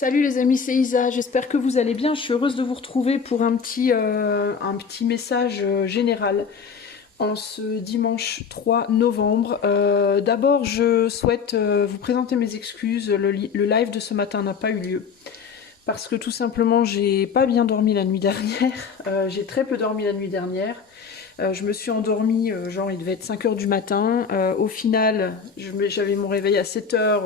Salut les amis, c'est Isa, j'espère que vous allez bien. Je suis heureuse de vous retrouver pour un petit message général en ce dimanche 3 novembre. D'abord, je souhaite vous présenter mes excuses. Le live de ce matin n'a pas eu lieu parce que tout simplement, j'ai pas bien dormi la nuit dernière. J'ai très peu dormi la nuit dernière. Je me suis endormie, genre il devait être 5 heures du matin. Au final, j'avais mon réveil à 7 heures.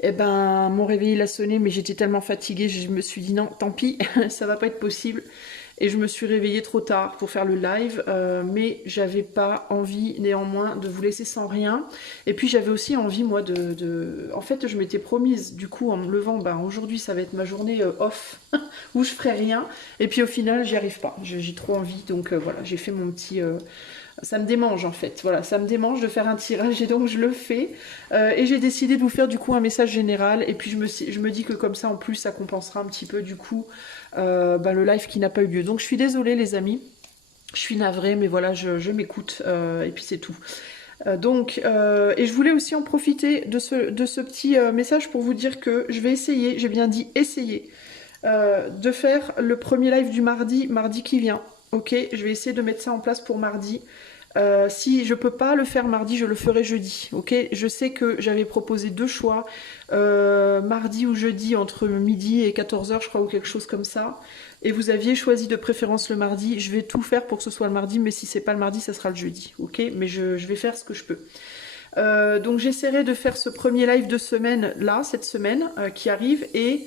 Et ben, mon réveil il a sonné, mais j'étais tellement fatiguée, je me suis dit non, tant pis, ça va pas être possible. Et je me suis réveillée trop tard pour faire le live, mais j'avais pas envie néanmoins de vous laisser sans rien. Et puis j'avais aussi envie moi En fait, je m'étais promise, du coup, en me levant, ben, aujourd'hui ça va être ma journée off, où je ferai rien. Et puis au final, j'y arrive pas. J'ai trop envie, donc voilà, j'ai fait mon petit... Ça me démange en fait, voilà, ça me démange de faire un tirage et donc je le fais. Et j'ai décidé de vous faire du coup un message général et puis je me dis que comme ça en plus ça compensera un petit peu du coup le live qui n'a pas eu lieu. Donc je suis désolée les amis, je suis navrée mais voilà je m'écoute et puis c'est tout. Et je voulais aussi en profiter de ce petit message pour vous dire que je vais essayer, j'ai bien dit essayer, de faire le premier live du mardi qui vient. Ok, je vais essayer de mettre ça en place pour mardi. Si je peux pas le faire mardi, je le ferai jeudi. Ok, je sais que j'avais proposé deux choix, mardi ou jeudi entre midi et 14h, je crois, ou quelque chose comme ça. Et vous aviez choisi de préférence le mardi. Je vais tout faire pour que ce soit le mardi, mais si c'est pas le mardi, ça sera le jeudi. Ok, mais je vais faire ce que je peux. Donc j'essaierai de faire ce premier live de semaine là, cette semaine qui arrive et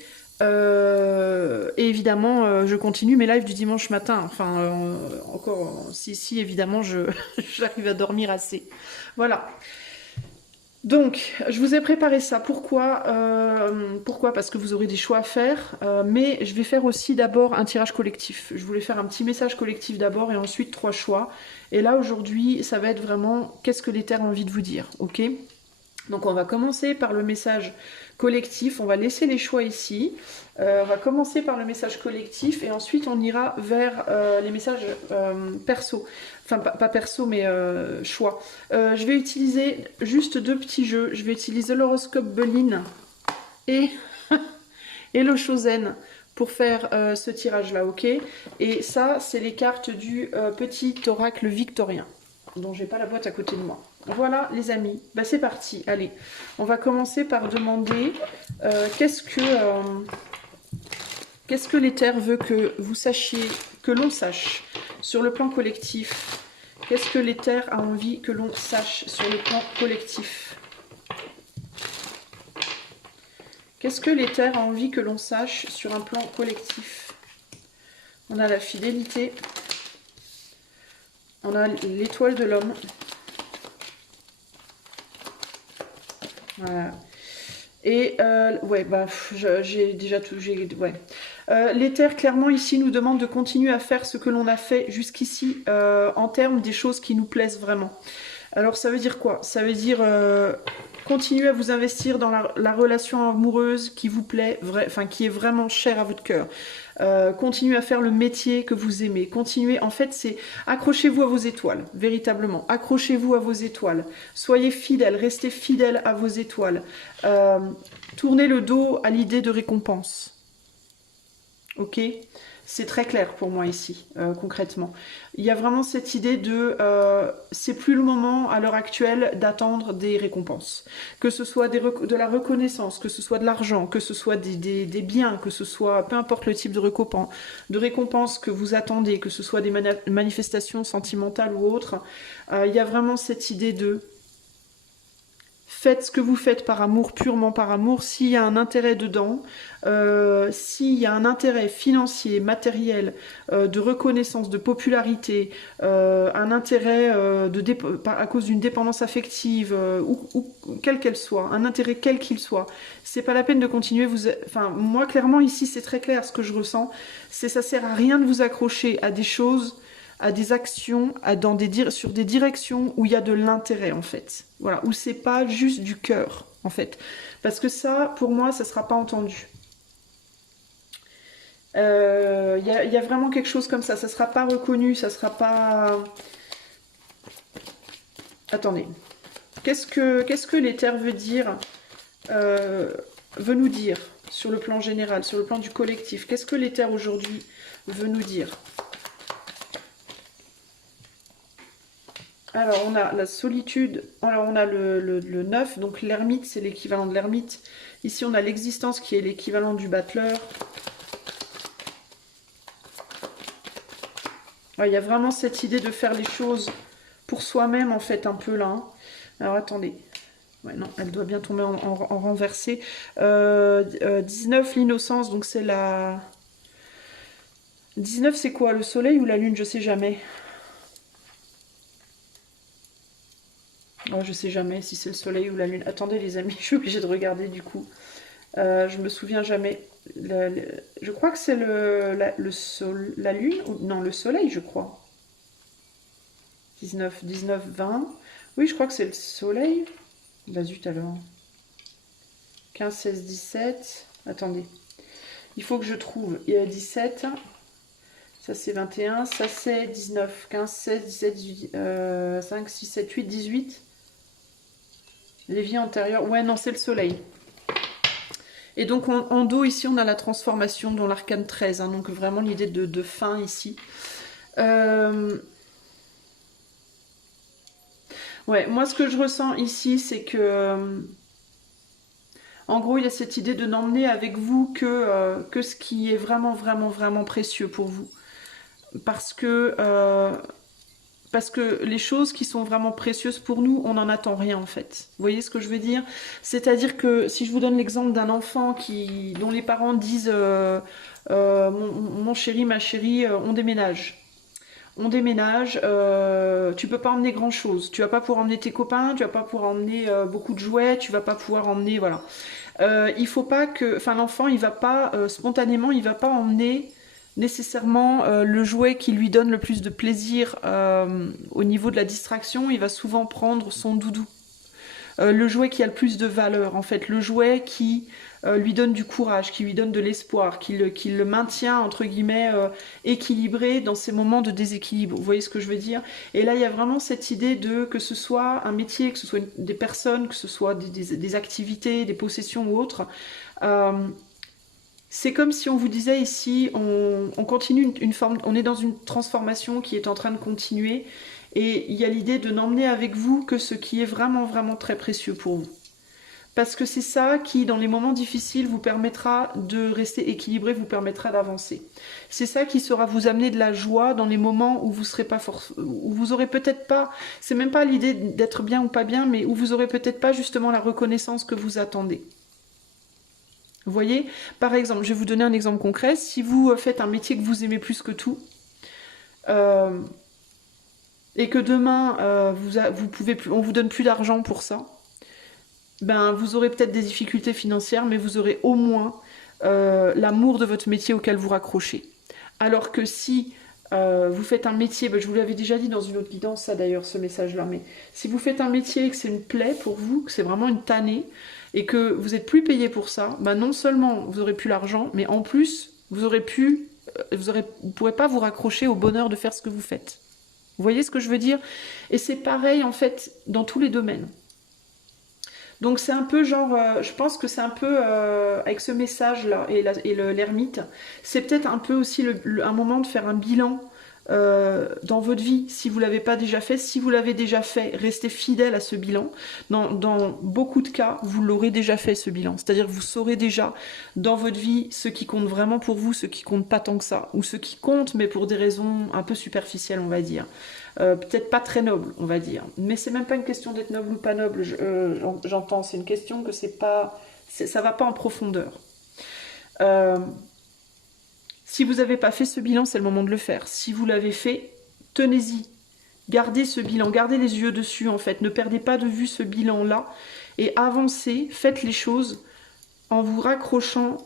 évidemment, je continue mes lives du dimanche matin. Enfin, encore, si évidemment, j'arrive à dormir assez. Voilà. Donc, je vous ai préparé ça. Pourquoi? Parce que vous aurez des choix à faire. Mais je vais faire aussi d'abord un tirage collectif. Je voulais faire un petit message collectif d'abord et ensuite trois choix. Et là, aujourd'hui, ça va être vraiment qu'est-ce que l'éther a envie de vous dire. Ok? Donc on va commencer par le message collectif, on va laisser les choix ici, on va commencer par le message collectif et ensuite on ira vers les messages perso, enfin pas perso mais choix. Je vais utiliser juste deux petits jeux, je vais utiliser l'horoscope Belin et, et le Chosen pour faire ce tirage là, ok? Et ça c'est les cartes du petit oracle victorien dont j'ai pas la boîte à côté de moi. Voilà les amis, bah, c'est parti, allez. On va commencer par demander qu'est-ce que l'éther veut que vous sachiez, que l'on sache sur le plan collectif. Qu'est-ce que l'éther a envie que l'on sache sur le plan collectif? Qu'est-ce que l'éther a envie que l'on sache sur un plan collectif? On a la fidélité, on a l'étoile de l'homme. Voilà. Et ouais, bah j'ai déjà tout. Ouais. L'éther, clairement, ici, nous demande de continuer à faire ce que l'on a fait jusqu'ici en termes des choses qui nous plaisent vraiment. Alors, ça veut dire quoi? Ça veut dire continuer à vous investir dans la relation amoureuse qui vous plaît, enfin, qui est vraiment chère à votre cœur. Continuez à faire le métier que vous aimez. Continuez, en fait, c'est accrochez-vous à vos étoiles, véritablement. Accrochez-vous à vos étoiles. Soyez fidèles, restez fidèles à vos étoiles. Tournez le dos à l'idée de récompense. Ok? C'est très clair pour moi ici, concrètement. Il y a vraiment cette idée de... c'est plus le moment, à l'heure actuelle, d'attendre des récompenses. Que ce soit de la reconnaissance, que ce soit de l'argent, que ce soit des biens, que ce soit... Peu importe le type de récompense que vous attendez, que ce soit des manifestations sentimentales ou autres, il y a vraiment cette idée de... Faites ce que vous faites par amour, purement par amour. S'il y a un intérêt dedans, s'il y a un intérêt financier, matériel, de reconnaissance, de popularité, un intérêt à cause d'une dépendance affective, ou quelle qu'elle soit, un intérêt quel qu'il soit, c'est pas la peine de continuer. Enfin, moi, clairement, ici, c'est très clair ce que je ressens. Ça sert à rien de vous accrocher à des choses, à des actions, sur des directions où il y a de l'intérêt en fait. Voilà, où c'est pas juste du cœur en fait. Parce que ça, pour moi, ça sera pas entendu. Il y a vraiment quelque chose comme ça sera pas reconnu, ça sera pas... Attendez. Qu'est-ce que l'éther veut dire veut nous dire sur le plan général, sur le plan du collectif. Qu'est-ce que l'éther aujourd'hui veut nous dire? Alors, on a la solitude, alors on a le 9, donc l'ermite, c'est l'équivalent de l'ermite. Ici, on a l'existence qui est l'équivalent du battleur. Ouais, il y a vraiment cette idée de faire les choses pour soi-même, en fait, un peu là. Hein. Alors, attendez. Ouais, non, elle doit bien tomber en renversé. 19, l'innocence, donc c'est la... 19, c'est quoi? Le soleil ou la lune? Je sais jamais. Oh, je sais jamais si c'est le soleil ou la lune. Attendez les amis, je suis obligée de regarder du coup. Je me souviens jamais. Je crois que c'est la lune, ou non, le soleil, je crois. 19, 19, 20. Oui, je crois que c'est le soleil. Bah zut alors. 15, 16, 17. Attendez. Il faut que je trouve. Il y a 17. Ça c'est 21. Ça c'est 19. 15, 16, 17, 18, 5, 6, 7, 8, 18. Les vies antérieures. Ouais, non, c'est le soleil. Et donc en dos ici on a la transformation dans l'arcane 13, hein, donc vraiment l'idée de fin ici. Ouais, moi ce que je ressens ici c'est que en gros il y a cette idée de n'emmener avec vous que ce qui est vraiment vraiment vraiment précieux pour vous. Parce que les choses qui sont vraiment précieuses pour nous, on n'en attend rien en fait. Vous voyez ce que je veux dire? C'est-à-dire que si je vous donne l'exemple d'un enfant dont les parents disent mon chéri, ma chérie, on déménage. On déménage, tu peux pas emmener grand chose. Tu vas pas pouvoir emmener tes copains, tu vas pas pouvoir emmener beaucoup de jouets, tu vas pas pouvoir emmener, voilà. Il faut pas que, enfin l'enfant, il va pas spontanément, il va pas emmener nécessairement le jouet qui lui donne le plus de plaisir au niveau de la distraction. Il va souvent prendre son doudou. Le jouet qui a le plus de valeur, en fait, le jouet qui lui donne du courage, qui lui donne de l'espoir, qui le maintient, entre guillemets, équilibré dans ces moments de déséquilibre. Vous voyez ce que je veux dire? Et là, il y a vraiment cette idée de que ce soit un métier, que ce soit des personnes, que ce soit des activités, des possessions ou autres. C'est comme si on vous disait ici, on continue une forme, on est dans une transformation qui est en train de continuer. Et il y a l'idée de n'emmener avec vous que ce qui est vraiment, vraiment très précieux pour vous. Parce que c'est ça qui, dans les moments difficiles, vous permettra de rester équilibré, vous permettra d'avancer. C'est ça qui saura vous amener de la joie dans les moments où vous serez pas où vous aurez peut-être pas, c'est même pas l'idée d'être bien ou pas bien, mais où vous aurez peut-être pas justement la reconnaissance que vous attendez. Vous voyez? Par exemple, je vais vous donner un exemple concret. Si vous faites un métier que vous aimez plus que tout, et que demain, on vous donne plus d'argent pour ça, ben vous aurez peut-être des difficultés financières, mais vous aurez au moins l'amour de votre métier auquel vous raccrochez. Alors que si vous faites un métier, ben, je vous l'avais déjà dit dans une autre guidance, ça d'ailleurs, ce message-là, mais si vous faites un métier et que c'est une plaie pour vous, que c'est vraiment une tannée, et que vous n'êtes plus payé pour ça, ben non seulement vous aurez plus l'argent, mais en plus, vous ne pourrez pas vous raccrocher au bonheur de faire ce que vous faites. Vous voyez ce que je veux dire? Et c'est pareil en fait dans tous les domaines. Donc c'est un peu genre, je pense que c'est un peu avec ce message-là et l'ermite, c'est peut-être un peu aussi un moment de faire un bilan dans votre vie, si vous ne l'avez pas déjà fait. Si vous l'avez déjà fait, restez fidèle à ce bilan. Dans beaucoup de cas, vous l'aurez déjà fait ce bilan. C'est-à-dire que vous saurez déjà dans votre vie ce qui compte vraiment pour vous, ce qui compte pas tant que ça, ou ce qui compte mais pour des raisons un peu superficielles, on va dire. Peut-être pas très noble, on va dire. Mais c'est même pas une question d'être noble ou pas noble, j'entends. C'est une question que ça va pas en profondeur. Si vous n'avez pas fait ce bilan, c'est le moment de le faire. Si vous l'avez fait, tenez-y. Gardez ce bilan, gardez les yeux dessus en fait. Ne perdez pas de vue ce bilan-là et avancez, faites les choses en vous raccrochant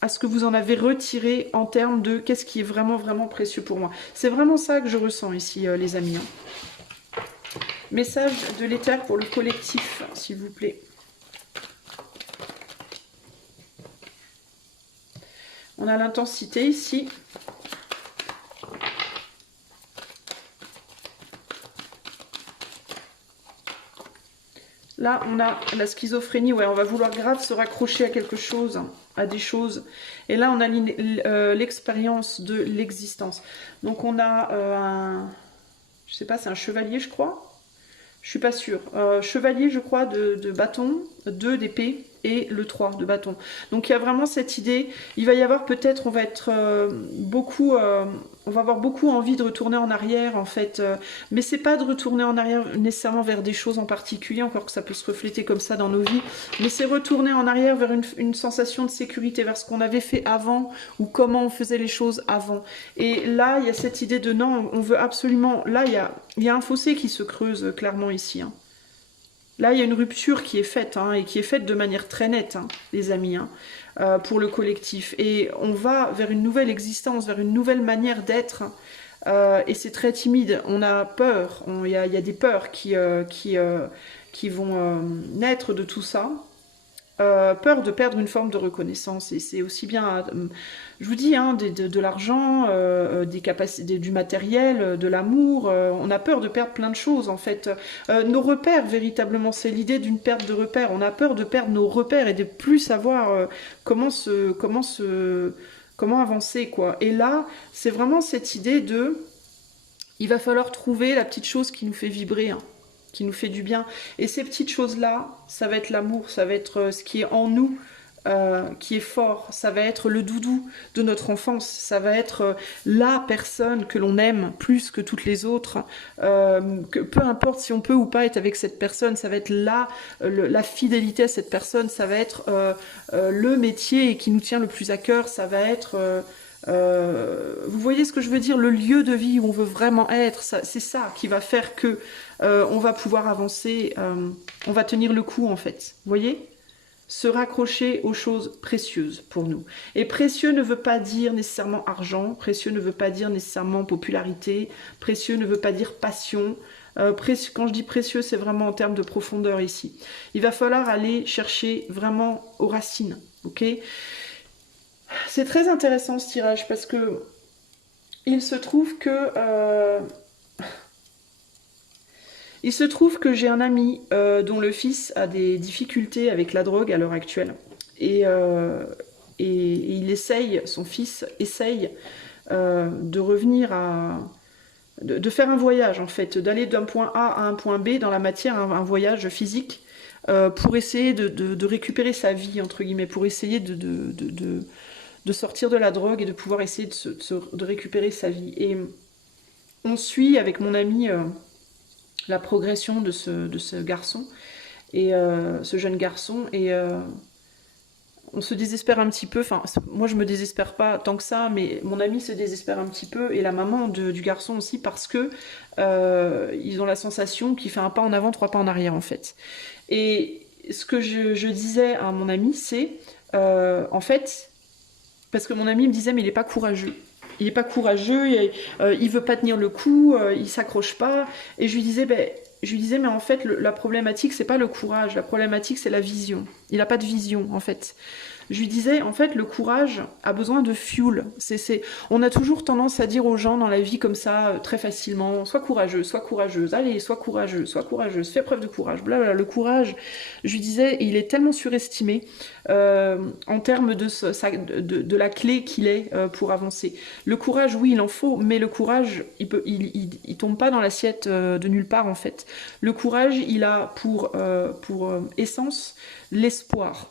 à ce que vous en avez retiré en termes de qu'est-ce qui est vraiment, vraiment précieux pour moi. C'est vraiment ça que je ressens ici, les amis. Message de l'éther pour le collectif, s'il vous plaît. On a l'intensité ici. Là, on a la schizophrénie. Ouais, on va vouloir grave se raccrocher à quelque chose. à des choses. Et là, on a l'expérience de l'existence. Donc on a je sais pas, c'est un chevalier, je crois. Je suis pas sûre. Chevalier, je crois, de bâton, 2 d'épée et le 3 de bâton. Donc il y a vraiment cette idée. Il va y avoir peut-être, on va être on va avoir beaucoup envie de retourner en arrière en fait. Mais c'est pas de retourner en arrière nécessairement vers des choses en particulier, encore que ça peut se refléter comme ça dans nos vies. Mais c'est retourner en arrière vers une sensation de sécurité, vers ce qu'on avait fait avant ou comment on faisait les choses avant. Et là, il y a cette idée de non, on veut absolument. Là, il y a un fossé qui se creuse clairement ici. Hein. Là, il y a une rupture qui est faite, hein, et qui est faite de manière très nette, hein, les amis, hein, pour le collectif. Et on va vers une nouvelle existence, vers une nouvelle manière d'être. Et c'est très timide. On a peur. Il y a des peurs qui vont naître de tout ça. Peur de perdre une forme de reconnaissance, et c'est aussi bien, je vous dis, hein, de l'argent, des capacités, du matériel, de l'amour. On a peur de perdre plein de choses en fait. Nos repères, véritablement, c'est l'idée d'une perte de repères. On a peur de perdre nos repères et de plus savoir comment avancer quoi. Et là, c'est vraiment cette idée de, il va falloir trouver la petite chose qui nous fait vibrer. Hein, qui nous fait du bien. Et ces petites choses-là, ça va être l'amour, ça va être ce qui est en nous, qui est fort, ça va être le doudou de notre enfance, ça va être la personne que l'on aime plus que toutes les autres, que, peu importe si on peut ou pas être avec cette personne, ça va être la fidélité à cette personne, ça va être le métier qui nous tient le plus à cœur, ça va être... vous voyez ce que je veux dire, le lieu de vie où on veut vraiment être, c'est ça qui va faire que on va pouvoir avancer, on va tenir le coup en fait, vous voyez, se raccrocher aux choses précieuses pour nous. Et précieux ne veut pas dire nécessairement argent, précieux ne veut pas dire nécessairement popularité, précieux ne veut pas dire passion. Quand je dis précieux, c'est vraiment en termes de profondeur ici. Il va falloir aller chercher vraiment aux racines, ok ? C'est très intéressant ce tirage parce que il se trouve que j'ai un ami dont le fils a des difficultés avec la drogue à l'heure actuelle. Et il essaye, son fils essaye de revenir de faire un voyage en fait, d'aller d'un point A à un point B dans la matière, un voyage physique, pour essayer de récupérer sa vie, entre guillemets, pour essayer de sortir de la drogue et de pouvoir essayer de récupérer sa vie. Et on suit avec mon ami la progression de ce garçon, et ce jeune garçon, et on se désespère un petit peu, enfin moi je me désespère pas tant que ça, mais mon ami se désespère un petit peu, et la maman du garçon aussi, parce que ils ont la sensation qu'il fait un pas en avant, 3 pas en arrière en fait. Et ce que je disais à mon ami, c'est en fait, parce que mon ami me disait mais il est pas courageux. Il est pas courageux, il veut pas tenir le coup, il s'accroche pas. Et je lui disais mais en fait la problématique c'est pas le courage, la problématique c'est la vision. Il a pas de vision en fait. Je lui disais en fait le courage a besoin de fuel. On a toujours tendance à dire aux gens dans la vie comme ça très facilement, sois courageuse, allez sois courageuse, fais preuve de courage. Blablabla. Le courage, je lui disais, il est tellement surestimé en termes de la clé qu'il est pour avancer. Le courage, oui, il en faut, mais le courage, il tombe pas dans l'assiette de nulle part en fait. Le courage, il a pour essence l'espoir.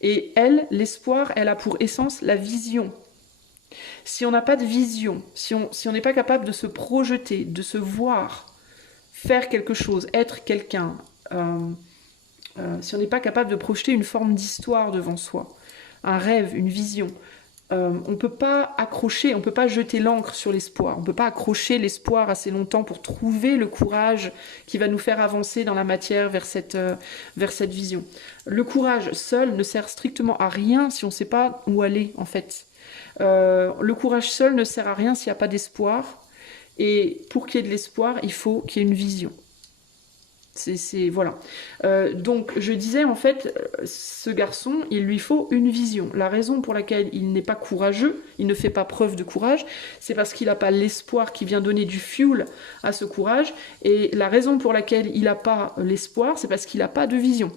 Et l'espoir, elle a pour essence la vision. Si on n'a pas de vision, si on n'est pas capable de se projeter, de se voir, faire quelque chose, être quelqu'un, si on n'est pas capable de projeter une forme d'histoire devant soi, un rêve, une vision, on ne peut pas accrocher, on ne peut pas jeter l'encre sur l'espoir, on ne peut pas accrocher l'espoir assez longtemps pour trouver le courage qui va nous faire avancer dans la matière vers cette vision. Le courage seul ne sert strictement à rien si on ne sait pas où aller en fait. Le courage seul ne sert à rien s'il n'y a pas d'espoir, et pour qu'il y ait de l'espoir, il faut qu'il y ait une vision. Voilà. Donc je disais en fait, ce garçon, il lui faut une vision. La raison pour laquelle il n'est pas courageux, il ne fait pas preuve de courage, c'est parce qu'il n'a pas l'espoir qui vient donner du fuel à ce courage. Et la raison pour laquelle il n'a pas l'espoir, c'est parce qu'il n'a pas de vision.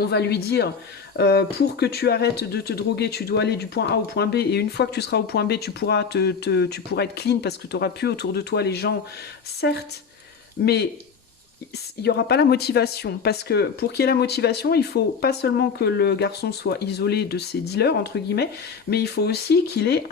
On va lui dire, pour que tu arrêtes de te droguer, tu dois aller du point A au point B, et une fois que tu seras au point B, tu pourras être clean parce que tu n'auras plus autour de toi les gens, certes, mais il n'y aura pas la motivation, parce que pour qu'il y ait la motivation, il faut pas seulement que le garçon soit isolé de ses dealers, entre guillemets, mais il faut aussi qu'il ait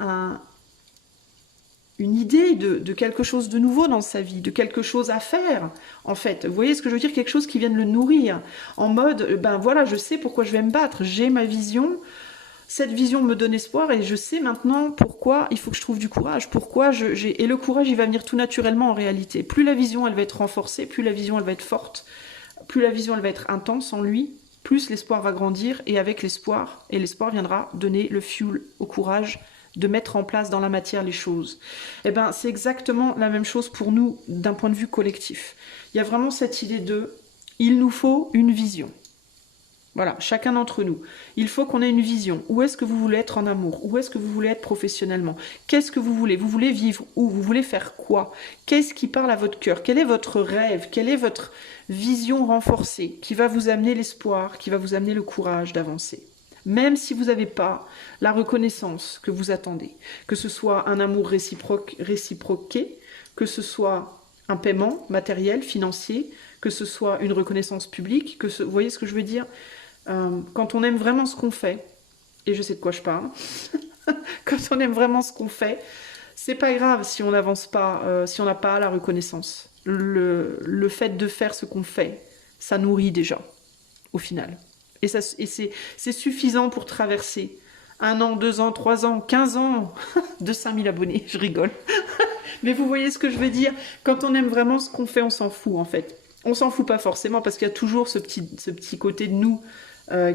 une idée de quelque chose de nouveau dans sa vie, de quelque chose à faire, en fait. Vous voyez ce que je veux dire? Quelque chose qui vienne le nourrir, en mode, ben voilà, je sais pourquoi je vais me battre, j'ai ma vision, cette vision me donne espoir, et je sais maintenant pourquoi il faut que je trouve du courage, pourquoi j'ai... Et le courage, il va venir tout naturellement, en réalité. Plus la vision, elle va être renforcée, plus la vision, elle va être forte, plus la vision, elle va être intense en lui, plus l'espoir va grandir, et avec l'espoir, et l'espoir viendra donner le fuel au courage, de mettre en place dans la matière les choses. Eh ben, c'est exactement la même chose pour nous d'un point de vue collectif. Il y a vraiment cette idée de il nous faut une vision. Voilà, chacun d'entre nous. Il faut qu'on ait une vision. Où est-ce que vous voulez être en amour? Où est-ce que vous voulez être professionnellement? Qu'est-ce que vous voulez? Vous voulez vivre où? Vous voulez faire quoi? Qu'est-ce qui parle à votre cœur? Quel est votre rêve? Quelle est votre vision renforcée qui va vous amener l'espoir, qui va vous amener le courage d'avancer? Même si vous n'avez pas la reconnaissance que vous attendez, que ce soit un amour réciproqué, que ce soit un paiement matériel, financier, que ce soit une reconnaissance publique, vous voyez ce que je veux dire? Quand on aime vraiment ce qu'on fait, et je sais de quoi je parle, quand on aime vraiment ce qu'on fait, c'est pas grave si on n'avance pas, si on n'a pas la reconnaissance. Le fait de faire ce qu'on fait, ça nourrit déjà, au final. Et c'est suffisant pour traverser 1 an, 2 ans, 3 ans, 15 ans de 5000 abonnés, je rigole. Mais vous voyez ce que je veux dire? Quand on aime vraiment ce qu'on fait, on s'en fout en fait. On s'en fout pas forcément parce qu'il y a toujours ce petit côté de nous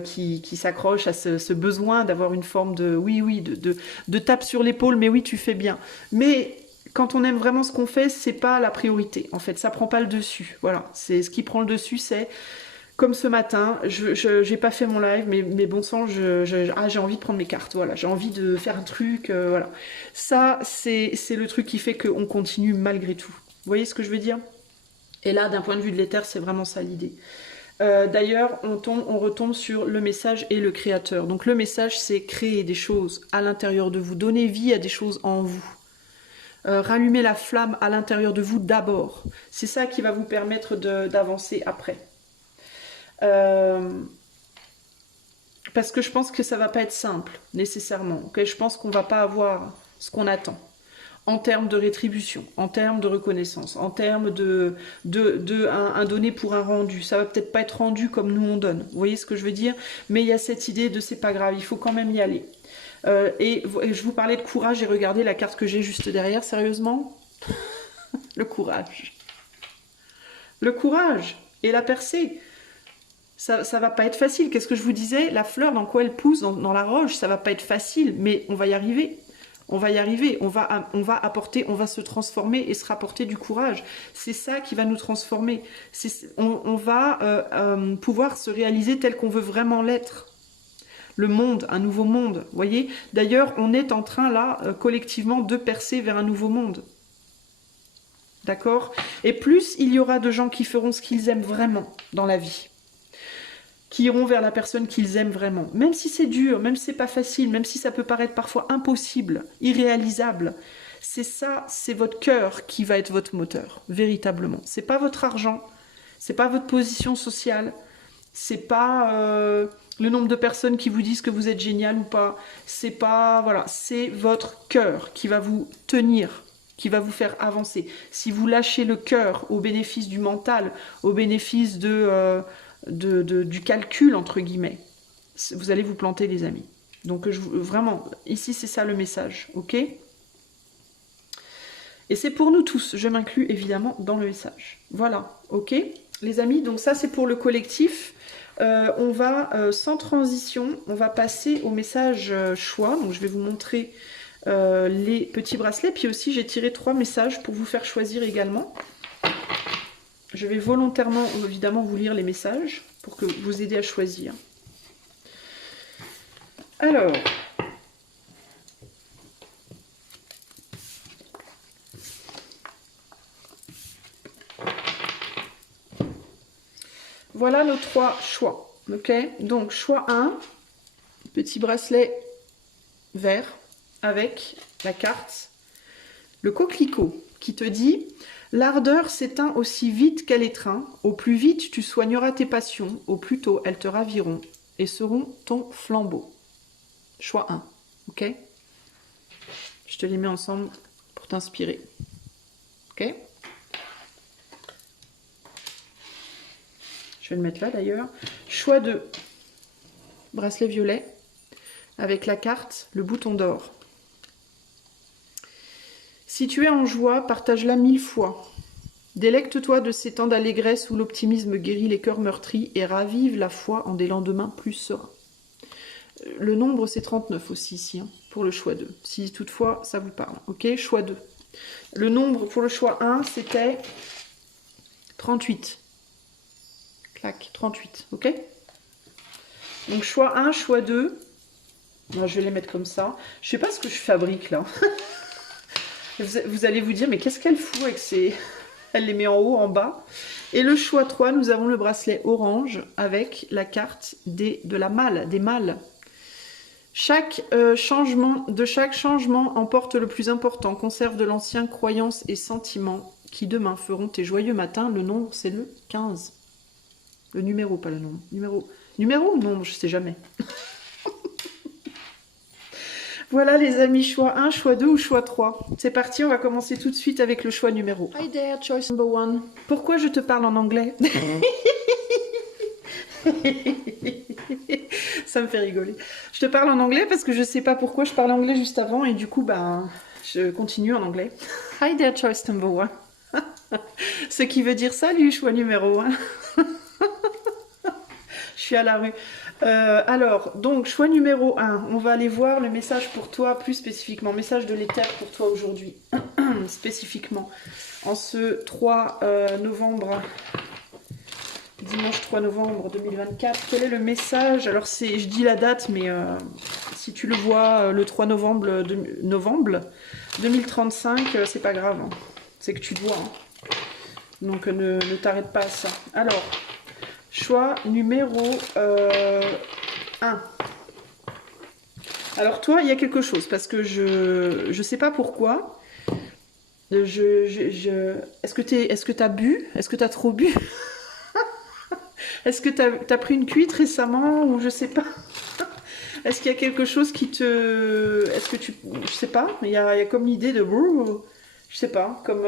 qui s'accroche à ce besoin d'avoir une forme de oui, de tape sur l'épaule, mais oui, tu fais bien. Mais quand on aime vraiment ce qu'on fait, c'est pas la priorité. En fait, ça prend pas le dessus. Voilà, c'est ce qui prend le dessus, c'est comme ce matin, j'ai pas fait mon live, mais bon sang, j'ai envie de prendre mes cartes, voilà, j'ai envie de faire un truc, voilà. Ça, c'est le truc qui fait qu'on continue malgré tout. Vous voyez ce que je veux dire? Et là, d'un point de vue de l'éther, c'est vraiment ça l'idée. D'ailleurs, on retombe sur le message et le créateur. Donc le message, c'est créer des choses à l'intérieur de vous, donner vie à des choses en vous. Rallumer la flamme à l'intérieur de vous d'abord. C'est ça qui va vous permettre d'avancer après. Parce que je pense que ça va pas être simple, nécessairement. Okay, je pense qu'on va pas avoir ce qu'on attend. En termes de rétribution, en termes de reconnaissance, en termes un donné pour un rendu. Ça va peut-être pas être rendu comme nous on donne. Vous voyez ce que je veux dire? Mais il y a cette idée de c'est pas grave, il faut quand même y aller. Et je vous parlais de courage et regardez la carte que j'ai juste derrière, sérieusement. Le courage. Le courage et la percée. Ça va pas être facile. Qu'est-ce que je vous disais? La fleur, dans quoi elle pousse dans la roche, ça va pas être facile, mais on va y arriver. On va y arriver. On va apporter, on va se transformer et se rapporter du courage. C'est ça qui va nous transformer. On va pouvoir se réaliser tel qu'on veut vraiment l'être. Le monde, un nouveau monde. Vous voyez? D'ailleurs, on est en train, là, collectivement, de percer vers un nouveau monde. D'accord? Et plus il y aura de gens qui feront ce qu'ils aiment vraiment dans la vie, qui iront vers la personne qu'ils aiment vraiment. Même si c'est dur, même si c'est pas facile, même si ça peut paraître parfois impossible, irréalisable, c'est ça, c'est votre cœur qui va être votre moteur, véritablement. C'est pas votre argent, c'est pas votre position sociale, c'est pas le nombre de personnes qui vous disent que vous êtes génial ou pas, c'est pas, voilà, c'est votre cœur qui va vous tenir, qui va vous faire avancer. Si vous lâchez le cœur au bénéfice du mental, au bénéfice du calcul, entre guillemets, vous allez vous planter, les amis. Donc vraiment, ici c'est ça le message, ok? Et c'est pour nous tous, je m'inclus évidemment dans le message. Voilà, ok les amis, donc ça c'est pour le collectif. On va, sans transition, on va passer au message choix. Donc je vais vous montrer les petits bracelets. Puis aussi j'ai tiré 3 messages pour vous faire choisir également. Je vais volontairement, évidemment, vous lire les messages pour que vous aider à choisir. Alors, voilà nos 3 choix. Ok, donc choix 1, petit bracelet vert avec la carte, le coquelicot qui te dit: l'ardeur s'éteint aussi vite qu'elle étreint, au plus vite tu soigneras tes passions, au plus tôt elles te raviront et seront ton flambeau. Choix 1, ok? Je te les mets ensemble pour t'inspirer, ok? Je vais le mettre là d'ailleurs. Choix 2, bracelet violet avec la carte, le bouton d'or. Si tu es en joie, partage-la 1000 fois. Délecte-toi de ces temps d'allégresse où l'optimisme guérit les cœurs meurtris et ravive la foi en des lendemains plus sereins. Le nombre, c'est 39 aussi ici, hein, pour le choix 2. Si toutefois, ça vous parle. Ok, choix 2. Le nombre pour le choix 1, c'était 38. Clac, 38. Ok? Donc, choix 1, choix 2. Moi, je vais les mettre comme ça. Je sais pas ce que je fabrique, là. Vous allez vous dire, mais qu'est-ce qu'elle fout avec ces... Elle les met en haut, en bas. Et le choix 3, nous avons le bracelet orange avec la carte des mâles. Chaque changement emporte le plus important. Conserve de l'ancien croyances et sentiments qui demain feront tes joyeux matins. Le nombre, c'est le 15. Le numéro, pas le nombre. Numéro ou nombre, je sais jamais. Voilà les amis, choix 1, choix 2 ou choix 3. C'est parti, on va commencer tout de suite avec le choix numéro 1. Hi there, choice number 1. Pourquoi je te parle en anglais? Ça me fait rigoler. Je te parle en anglais parce que je sais pas pourquoi je parlais anglais juste avant et du coup, ben, je continue en anglais. Hi there, choice number 1. Ce qui veut dire salut, choix numéro 1. Je suis à la rue. Alors, donc, choix numéro 1. On va aller voir le message pour toi, plus spécifiquement. Message de l'éther pour toi aujourd'hui. Spécifiquement. En ce 3 novembre, dimanche 3 novembre 2024. Quel est le message? Alors, je dis la date, mais si tu le vois le 3 novembre, 2035, c'est pas grave. Hein. C'est que tu dois. Hein. Donc, ne t'arrête pas à ça. Alors... Choix numéro 1. Alors toi, il y a quelque chose, parce que je sais pas pourquoi. Est-ce que t'as bu? Est-ce que t'as trop bu? Est-ce que t'as pris une cuite récemment? Ou je sais pas. Est-ce qu'il y a quelque chose qui te... Est-ce que tu... Je sais pas, mais il y a comme l'idée de... Je sais pas, comme...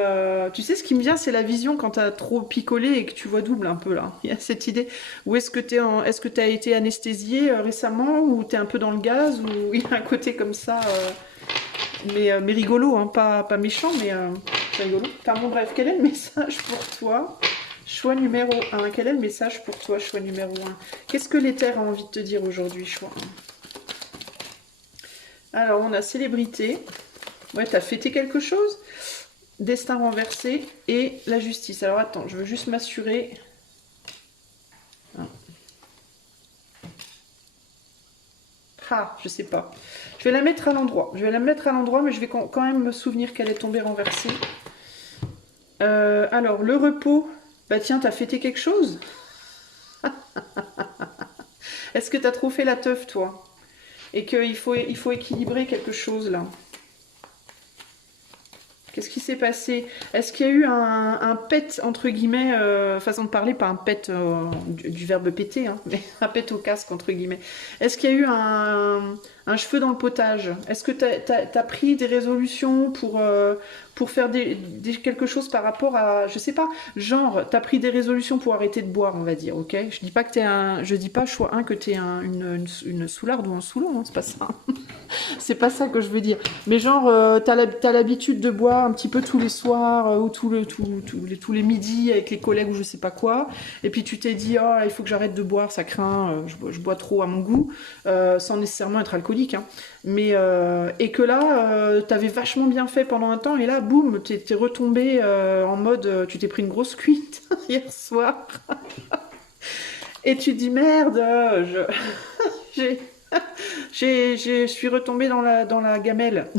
Tu sais, ce qui me vient, c'est la vision quand t'as trop picolé et que tu vois double un peu, là. Il y a cette idée. Ou est-ce que t'as été anesthésié récemment, ou t'es un peu dans le gaz, ou il y a un côté comme ça, mais rigolo, hein, pas méchant, mais c'est rigolo. Enfin bon, bref, quel est le message pour toi? Choix numéro 1. Quel est le message pour toi, choix numéro 1? Qu'est-ce que l'éther a envie de te dire aujourd'hui, choix 1? Alors, on a célébrité. Ouais, t'as fêté quelque chose? Destin renversé et la justice. Alors attends, je veux juste m'assurer. Ah, je sais pas. Je vais la mettre à l'endroit. Je vais la mettre à l'endroit, mais je vais quand même me souvenir qu'elle est tombée renversée. Alors, le repos. Bah tiens, t'as fêté quelque chose? Est-ce que t'as trop fait la teuf, toi? Et qu'il faut équilibrer quelque chose, là? Qu'est-ce qui s'est passé? Est-ce qu'il y a eu un pet, entre guillemets, façon de parler, pas un pet du verbe péter, hein, mais un pet au casque, entre guillemets. Est-ce qu'il y a eu un cheveu dans le potage? Est-ce que t'as pris des résolutions pour faire quelque chose par rapport à, je sais pas, genre, t'as pris des résolutions pour arrêter de boire, on va dire, ok? Je dis pas que je dis pas, choix 1, que t'es une soularde ou un saoulon, hein, c'est pas ça. C'est pas ça que je veux dire. Mais genre, t'as l'habitude de boire un petit peu tous les soirs ou tous les midis avec les collègues ou je sais pas quoi. Et puis tu t'es dit, oh, il faut que j'arrête de boire, ça craint, je bois trop à mon goût, sans nécessairement être alcoolique. Hein. Mais, et que là, t'avais vachement bien fait pendant un temps et là, boum, t'es retombé en mode, tu t'es pris une grosse cuite hier soir. Et tu te dis, merde, je suis retombée dans la gamelle.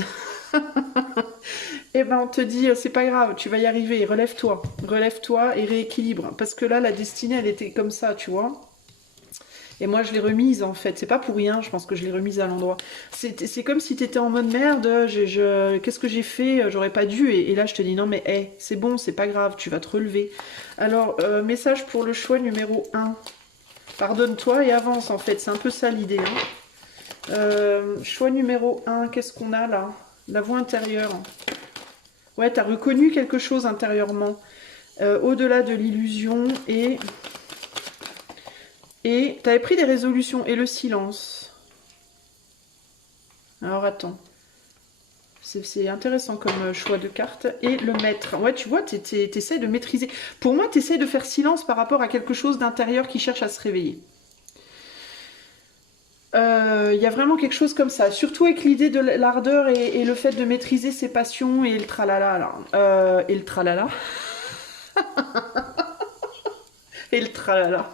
Et ben on te dit, c'est pas grave, tu vas y arriver, relève-toi et rééquilibre. Parce que là, la destinée, elle était comme ça, tu vois. Et moi, je l'ai remise, en fait. C'est pas pour rien, je pense que je l'ai remise à l'endroit. C'est comme si t'étais en mode merde, qu'est-ce que j'ai fait? J'aurais pas dû. Et là, je te dis, non, mais hey, c'est bon, c'est pas grave, tu vas te relever. Alors, message pour le choix numéro 1. Pardonne-toi et avance, en fait. C'est un peu ça l'idée. Hein. Choix numéro 1, qu'est-ce qu'on a là? La voix intérieure. Ouais, t'as reconnu quelque chose intérieurement. Au-delà de l'illusion et t'avais pris des résolutions et le silence. Alors attends. C'est intéressant comme choix de carte. Et le maître. Ouais, tu vois, t'essaies de maîtriser. Pour moi, t'essaies de faire silence par rapport à quelque chose d'intérieur qui cherche à se réveiller. Il y a vraiment quelque chose comme ça. Surtout avec l'idée de l'ardeur et le fait de maîtriser ses passions et le tralala. Là. Et le tralala. Et le tralala.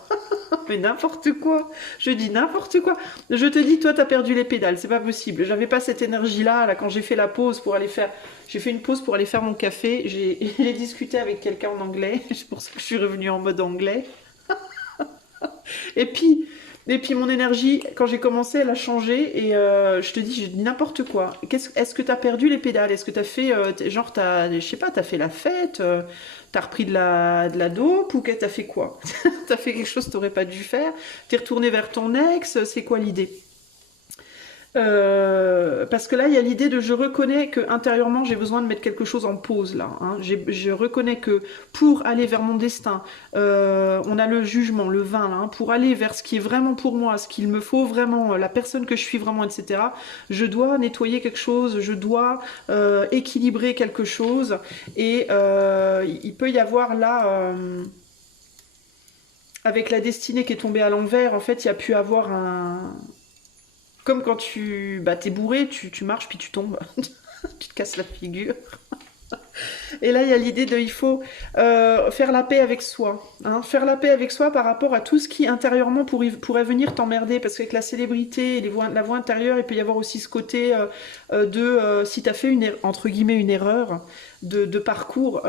Mais n'importe quoi. Je dis n'importe quoi. Je te dis, toi, t'as perdu les pédales. C'est pas possible. J'avais pas cette énergie-là, là, quand j'ai fait la pause pour aller faire... J'ai fait une pause pour aller faire mon café. J'ai discuté avec quelqu'un en anglais. C'est pour ça que je suis revenue en mode anglais. Et puis... Et puis mon énergie, quand j'ai commencé, elle a changé et je te dis, j'ai dit n'importe quoi. Est-ce que t'as perdu les pédales? Est-ce que t'as fait, genre, je sais pas, t'as fait la fête, t'as repris de la dope ou que t'as fait quoi? T'as fait quelque chose que t'aurais pas dû faire? T'es retourné vers ton ex? C'est quoi l'idée? Parce que là, il y a l'idée de je reconnais que intérieurement j'ai besoin de mettre quelque chose en pause là. Hein. Je reconnais que pour aller vers mon destin, on a le jugement, le 20 là, hein, pour aller vers ce qui est vraiment pour moi, ce qu'il me faut vraiment, la personne que je suis vraiment, etc. Je dois nettoyer quelque chose, je dois équilibrer quelque chose, et il peut y avoir là. Avec la destinée qui est tombée à l'envers, en fait, il y a pu avoir un, comme quand t'es bourré, tu marches puis tu tombes, tu te casses la figure. Et là, il y a l'idée de, il faut faire la paix avec soi. Hein, faire la paix avec soi par rapport à tout ce qui intérieurement pourrait venir t'emmerder. Parce qu'avec la célébrité et la voix intérieure, il peut y avoir aussi ce côté si tu as fait entre guillemets une erreur de parcours,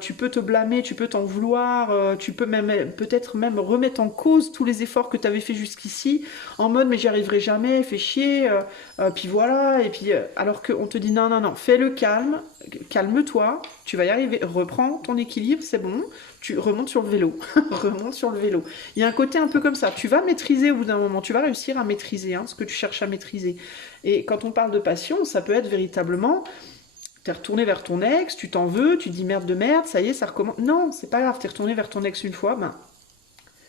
tu peux te blâmer, tu peux t'en vouloir, tu peux même peut-être même remettre en cause tous les efforts que tu avais fait jusqu'ici, en mode mais j'y arriverai jamais, fais chier, puis voilà, et puis alors qu'on te dit non, non, non, fais le calme, calme-toi, tu vas y arriver, reprends ton équilibre, c'est bon, tu remontes sur le vélo, remonte sur le vélo. Il y a un côté un peu comme ça, tu vas maîtriser au bout d'un moment, tu vas réussir à maîtriser ce que tu cherches à maîtriser. Et quand on parle de passion, ça peut être véritablement, t'es retourné vers ton ex, tu t'en veux, tu dis merde de merde, ça y est, ça recommence. Non, c'est pas grave, t'es retourné vers ton ex une fois, ben,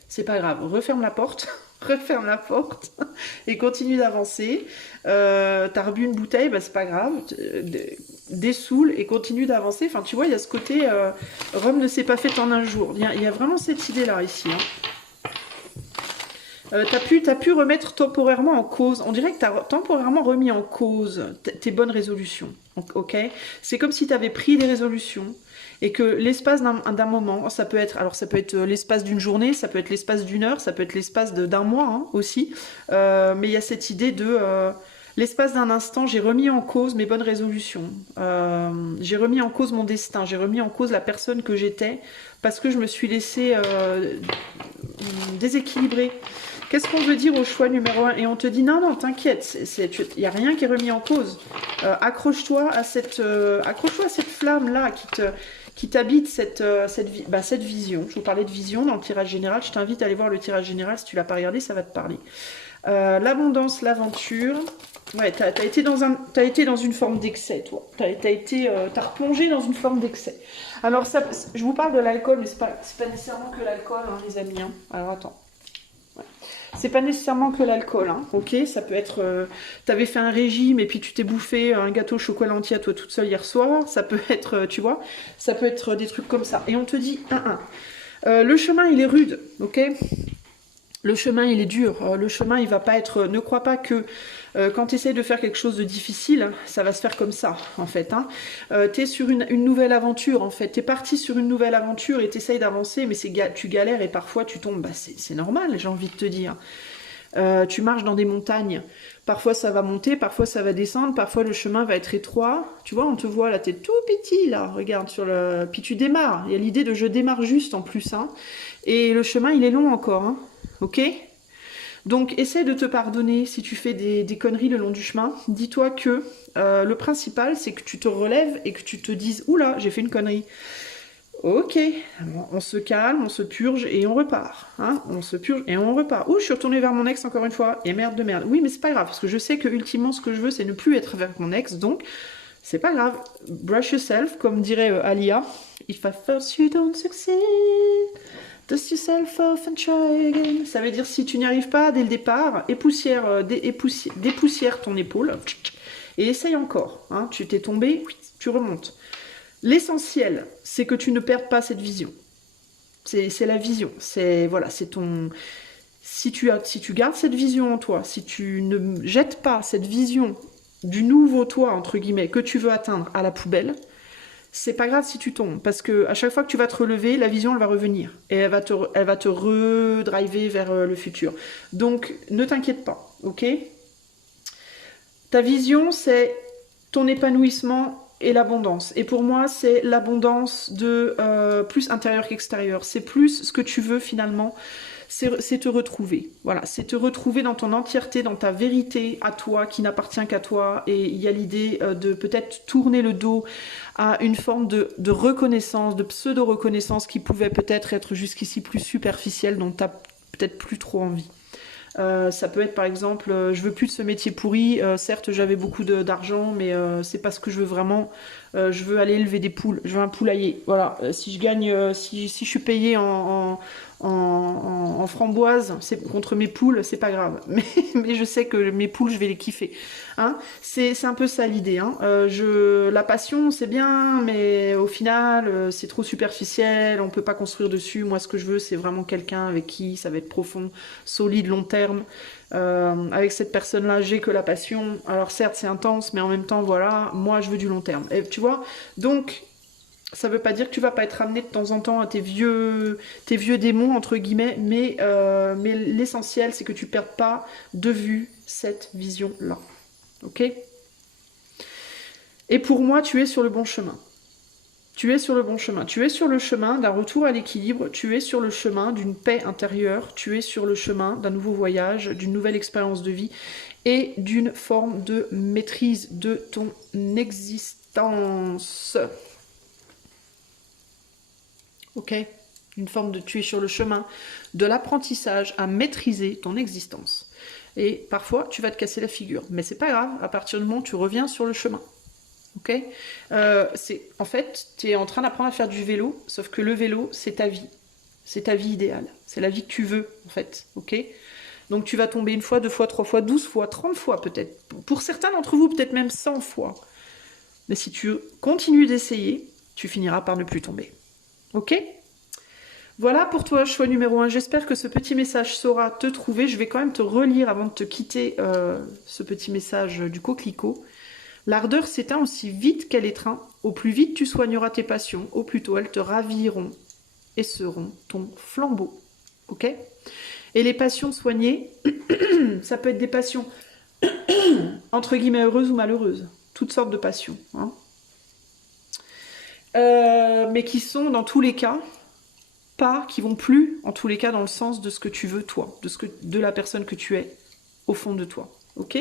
c'est pas grave, referme la porte, referme la porte et continue d'avancer. T'as rebu une bouteille, ben c'est pas grave, dessoule et continue d'avancer. Enfin, tu vois, il y a ce côté Rome ne s'est pas fait en un jour. Il y a vraiment cette idée-là ici. Hein. T'as pu remettre temporairement en cause, on dirait que t'as temporairement remis en cause tes bonnes résolutions, ok? C'est comme si t'avais pris des résolutions et que l'espace d'un moment, ça peut être l'espace d'une journée, ça peut être l'espace d'une heure, ça peut être l'espace d'un mois hein, aussi, mais il y a cette idée de l'espace d'un instant, j'ai remis en cause mes bonnes résolutions, j'ai remis en cause mon destin, j'ai remis en cause la personne que j'étais parce que je me suis laissée déséquilibrer. Qu'est-ce qu'on veut dire au choix numéro 1? Et on te dit non, non, t'inquiète, il n'y a rien qui est remis en cause. Accroche-toi à cette flamme-là qui t'habite, cette vision. Je vous parlais de vision dans le tirage général. Je t'invite à aller voir le tirage général. Si tu ne l'as pas regardé, ça va te parler. L'abondance, l'aventure. Ouais, t'as été dans une forme d'excès, toi. T'as replongé dans une forme d'excès. Alors, ça, je vous parle de l'alcool, mais c'est pas nécessairement que l'alcool, hein, les amis. Hein. Alors, attends. C'est pas nécessairement que l'alcool, hein, ok? Ça peut être, t'avais fait un régime et puis tu t'es bouffé un gâteau au chocolat entier à toi toute seule hier soir. Ça peut être, tu vois, ça peut être des trucs comme ça. Et on te dit, le chemin il est rude, ok? Le chemin il est dur. Le chemin il va pas être. Ne crois pas que quand tu essayes de faire quelque chose de difficile, ça va se faire comme ça, en fait. Hein. Tu es sur une nouvelle aventure, en fait. Tu es parti sur une nouvelle aventure et tu essayes d'avancer, mais tu galères et parfois tu tombes. Bah, c'est normal, j'ai envie de te dire. Tu marches dans des montagnes. Parfois ça va monter, parfois ça va descendre, parfois le chemin va être étroit. Tu vois, on te voit là, t'es tout petit là, regarde sur le. Puis tu démarres. Il y a l'idée de je démarre juste en plus. Hein. Et le chemin il est long encore. Hein. Ok ? Donc, essaie de te pardonner si tu fais des conneries le long du chemin. Dis-toi que le principal, c'est que tu te relèves et que tu te dises « Oula, j'ai fait une connerie ». Ok, on se calme, on se purge et on repart. Hein, on se purge et on repart. Ouh, je suis retournée vers mon ex encore une fois. Et merde de merde. Oui, mais c'est pas grave, parce que je sais que ultimement, ce que je veux, c'est ne plus être avec mon ex. Donc, c'est pas grave. Brush yourself, comme dirait Alia. If at first you don't succeed, dust yourself off and try again. Ça veut dire si tu n'y arrives pas dès le départ, dépoussière ton épaule et essaye encore. Hein, tu t'es tombé, tu remontes. L'essentiel, c'est que tu ne perdes pas cette vision. C'est la vision. C'est voilà, c'est ton. Si tu gardes cette vision en toi, si tu ne jettes pas cette vision du nouveau toi entre guillemets que tu veux atteindre à la poubelle, c'est pas grave si tu tombes, parce que à chaque fois que tu vas te relever, la vision elle va revenir et elle va te redriver vers le futur. Donc ne t'inquiète pas, ok? Ta vision, c'est ton épanouissement et l'abondance. Et pour moi, c'est l'abondance de plus intérieur qu'extérieur. C'est plus ce que tu veux finalement, c'est te retrouver. Voilà, c'est te retrouver dans ton entièreté, dans ta vérité à toi, qui n'appartient qu'à toi. Et il y a l'idée de peut-être tourner le dos à une forme de reconnaissance, de pseudo-reconnaissance qui pouvait peut-être être jusqu'ici plus superficielle, dont tu n'as peut-être plus trop envie. Ça peut être par exemple, je veux plus de ce métier pourri, certes j'avais beaucoup d'argent, mais c'est parce que je veux vraiment, je veux aller élever des poules, je veux un poulailler. Voilà, si je gagne, si je suis payée en framboise contre mes poules, c'est pas grave. Mais je sais que mes poules, je vais les kiffer. Hein, c'est un peu ça l'idée. Hein. La passion, c'est bien, mais au final, c'est trop superficiel, on peut pas construire dessus. Moi, ce que je veux, c'est vraiment quelqu'un avec qui ça va être profond, solide, long terme. Avec cette personne-là, j'ai que la passion. Alors certes, c'est intense, mais en même temps, voilà, moi, je veux du long terme. Et tu vois, donc ça veut pas dire que tu vas pas être amené de temps en temps à tes vieux démons entre guillemets, mais l'essentiel, c'est que tu perdes pas de vue cette vision-là. Ok? Et pour moi, tu es sur le bon chemin. Tu es sur le bon chemin. Tu es sur le chemin d'un retour à l'équilibre. Tu es sur le chemin d'une paix intérieure. Tu es sur le chemin d'un nouveau voyage, d'une nouvelle expérience de vie et d'une forme de maîtrise de ton existence. Ok? Une forme de tu es sur le chemin de l'apprentissage à maîtriser ton existence. Et parfois, tu vas te casser la figure. Mais c'est pas grave, à partir du moment où tu reviens sur le chemin. Ok, en fait, tu es en train d'apprendre à faire du vélo, sauf que le vélo, c'est ta vie. C'est ta vie idéale. C'est la vie que tu veux, en fait. Ok, donc tu vas tomber une fois, 2 fois, 3 fois, 12 fois, 30 fois peut-être. Pour certains d'entre vous, peut-être même 100 fois. Mais si tu continues d'essayer, tu finiras par ne plus tomber. Ok? Voilà pour toi, choix numéro 1. J'espère que ce petit message saura te trouver. Je vais quand même te relire avant de te quitter ce petit message du coquelicot. L'ardeur s'éteint aussi vite qu'elle étreint. Au plus vite tu soigneras tes passions, au plus tôt elles te raviront et seront ton flambeau. Ok? Et les passions soignées, ça peut être des passions entre guillemets heureuses ou malheureuses. Toutes sortes de passions. Hein. Mais qui sont dans tous les cas, qui vont plus en tous les cas dans le sens de ce que tu veux toi, de la personne que tu es au fond de toi. Ok?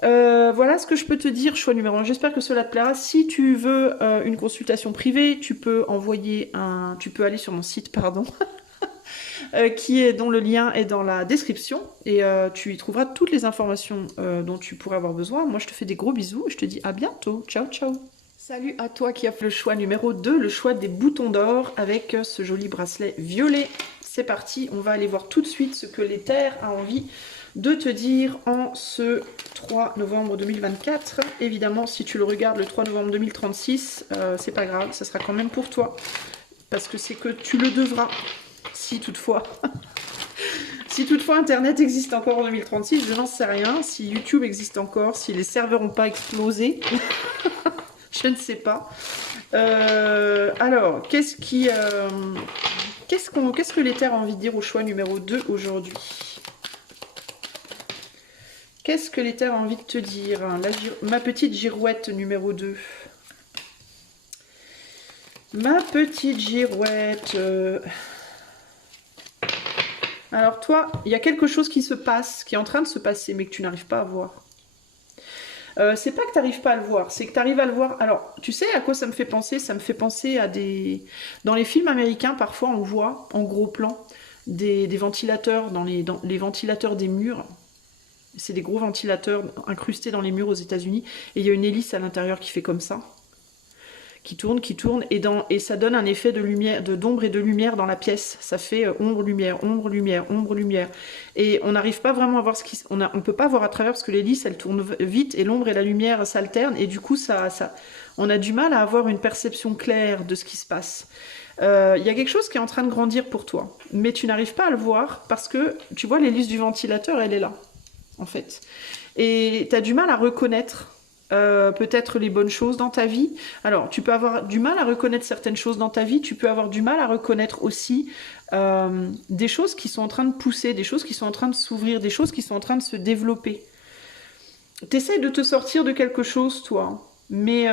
Voilà ce que je peux te dire, choix numéro 1. J'espère que cela te plaira. Si tu veux une consultation privée, tu peux aller sur mon site, pardon, dont le lien est dans la description, et tu y trouveras toutes les informations dont tu pourrais avoir besoin. Moi, je te fais des gros bisous et je te dis à bientôt. Ciao, ciao. Salut à toi qui as fait le choix numéro 2, le choix des boutons d'or avec ce joli bracelet violet. C'est parti, on va aller voir tout de suite ce que l'éther a envie de te dire en ce 3 novembre 2024. Évidemment, si tu le regardes le 3 novembre 2036, c'est pas grave, ça sera quand même pour toi. Parce que c'est que tu le devras, si toutefois. Si toutefois Internet existe encore en 2036, je n'en sais rien. Si YouTube existe encore, si les serveurs n'ont pas explosé, je ne sais pas. Alors, qu'est-ce que l'éther a envie de dire au choix numéro 2 aujourd'hui? Qu'est-ce que l'éther a envie de te dire? Ma petite girouette numéro 2. Ma petite girouette. Alors toi, il y a quelque chose qui se passe, qui est en train de se passer, mais que tu n'arrives pas à voir. C'est pas que tu n'arrives pas à le voir, c'est que tu arrives à le voir. Alors, tu sais à quoi ça me fait penser? Ça me fait penser à des... Dans les films américains, parfois, on voit, en gros plan, des ventilateurs dans les ventilateurs des murs. C'est des gros ventilateurs incrustés dans les murs aux États-Unis. Et il y a une hélice à l'intérieur qui fait comme ça, qui tourne, et ça donne un effet de lumière, d'ombre et de lumière dans la pièce. Ça fait ombre, lumière, ombre, lumière, ombre, lumière. Et on n'arrive pas vraiment à voir on peut pas voir à travers parce que l'hélice, elle tourne vite et l'ombre et la lumière s'alternent. Et du coup, on a du mal à avoir une perception claire de ce qui se passe. Il y a quelque chose qui est en train de grandir pour toi, mais tu n'arrives pas à le voir parce que, tu vois, l'hélice du ventilateur, elle est là, en fait. Et tu as du mal à reconnaître peut-être les bonnes choses dans ta vie. Alors, tu peux avoir du mal à reconnaître certaines choses dans ta vie, tu peux avoir du mal à reconnaître aussi des choses qui sont en train de pousser, des choses qui sont en train de s'ouvrir, des choses qui sont en train de se développer. T'essayes de te sortir de quelque chose, toi. Mais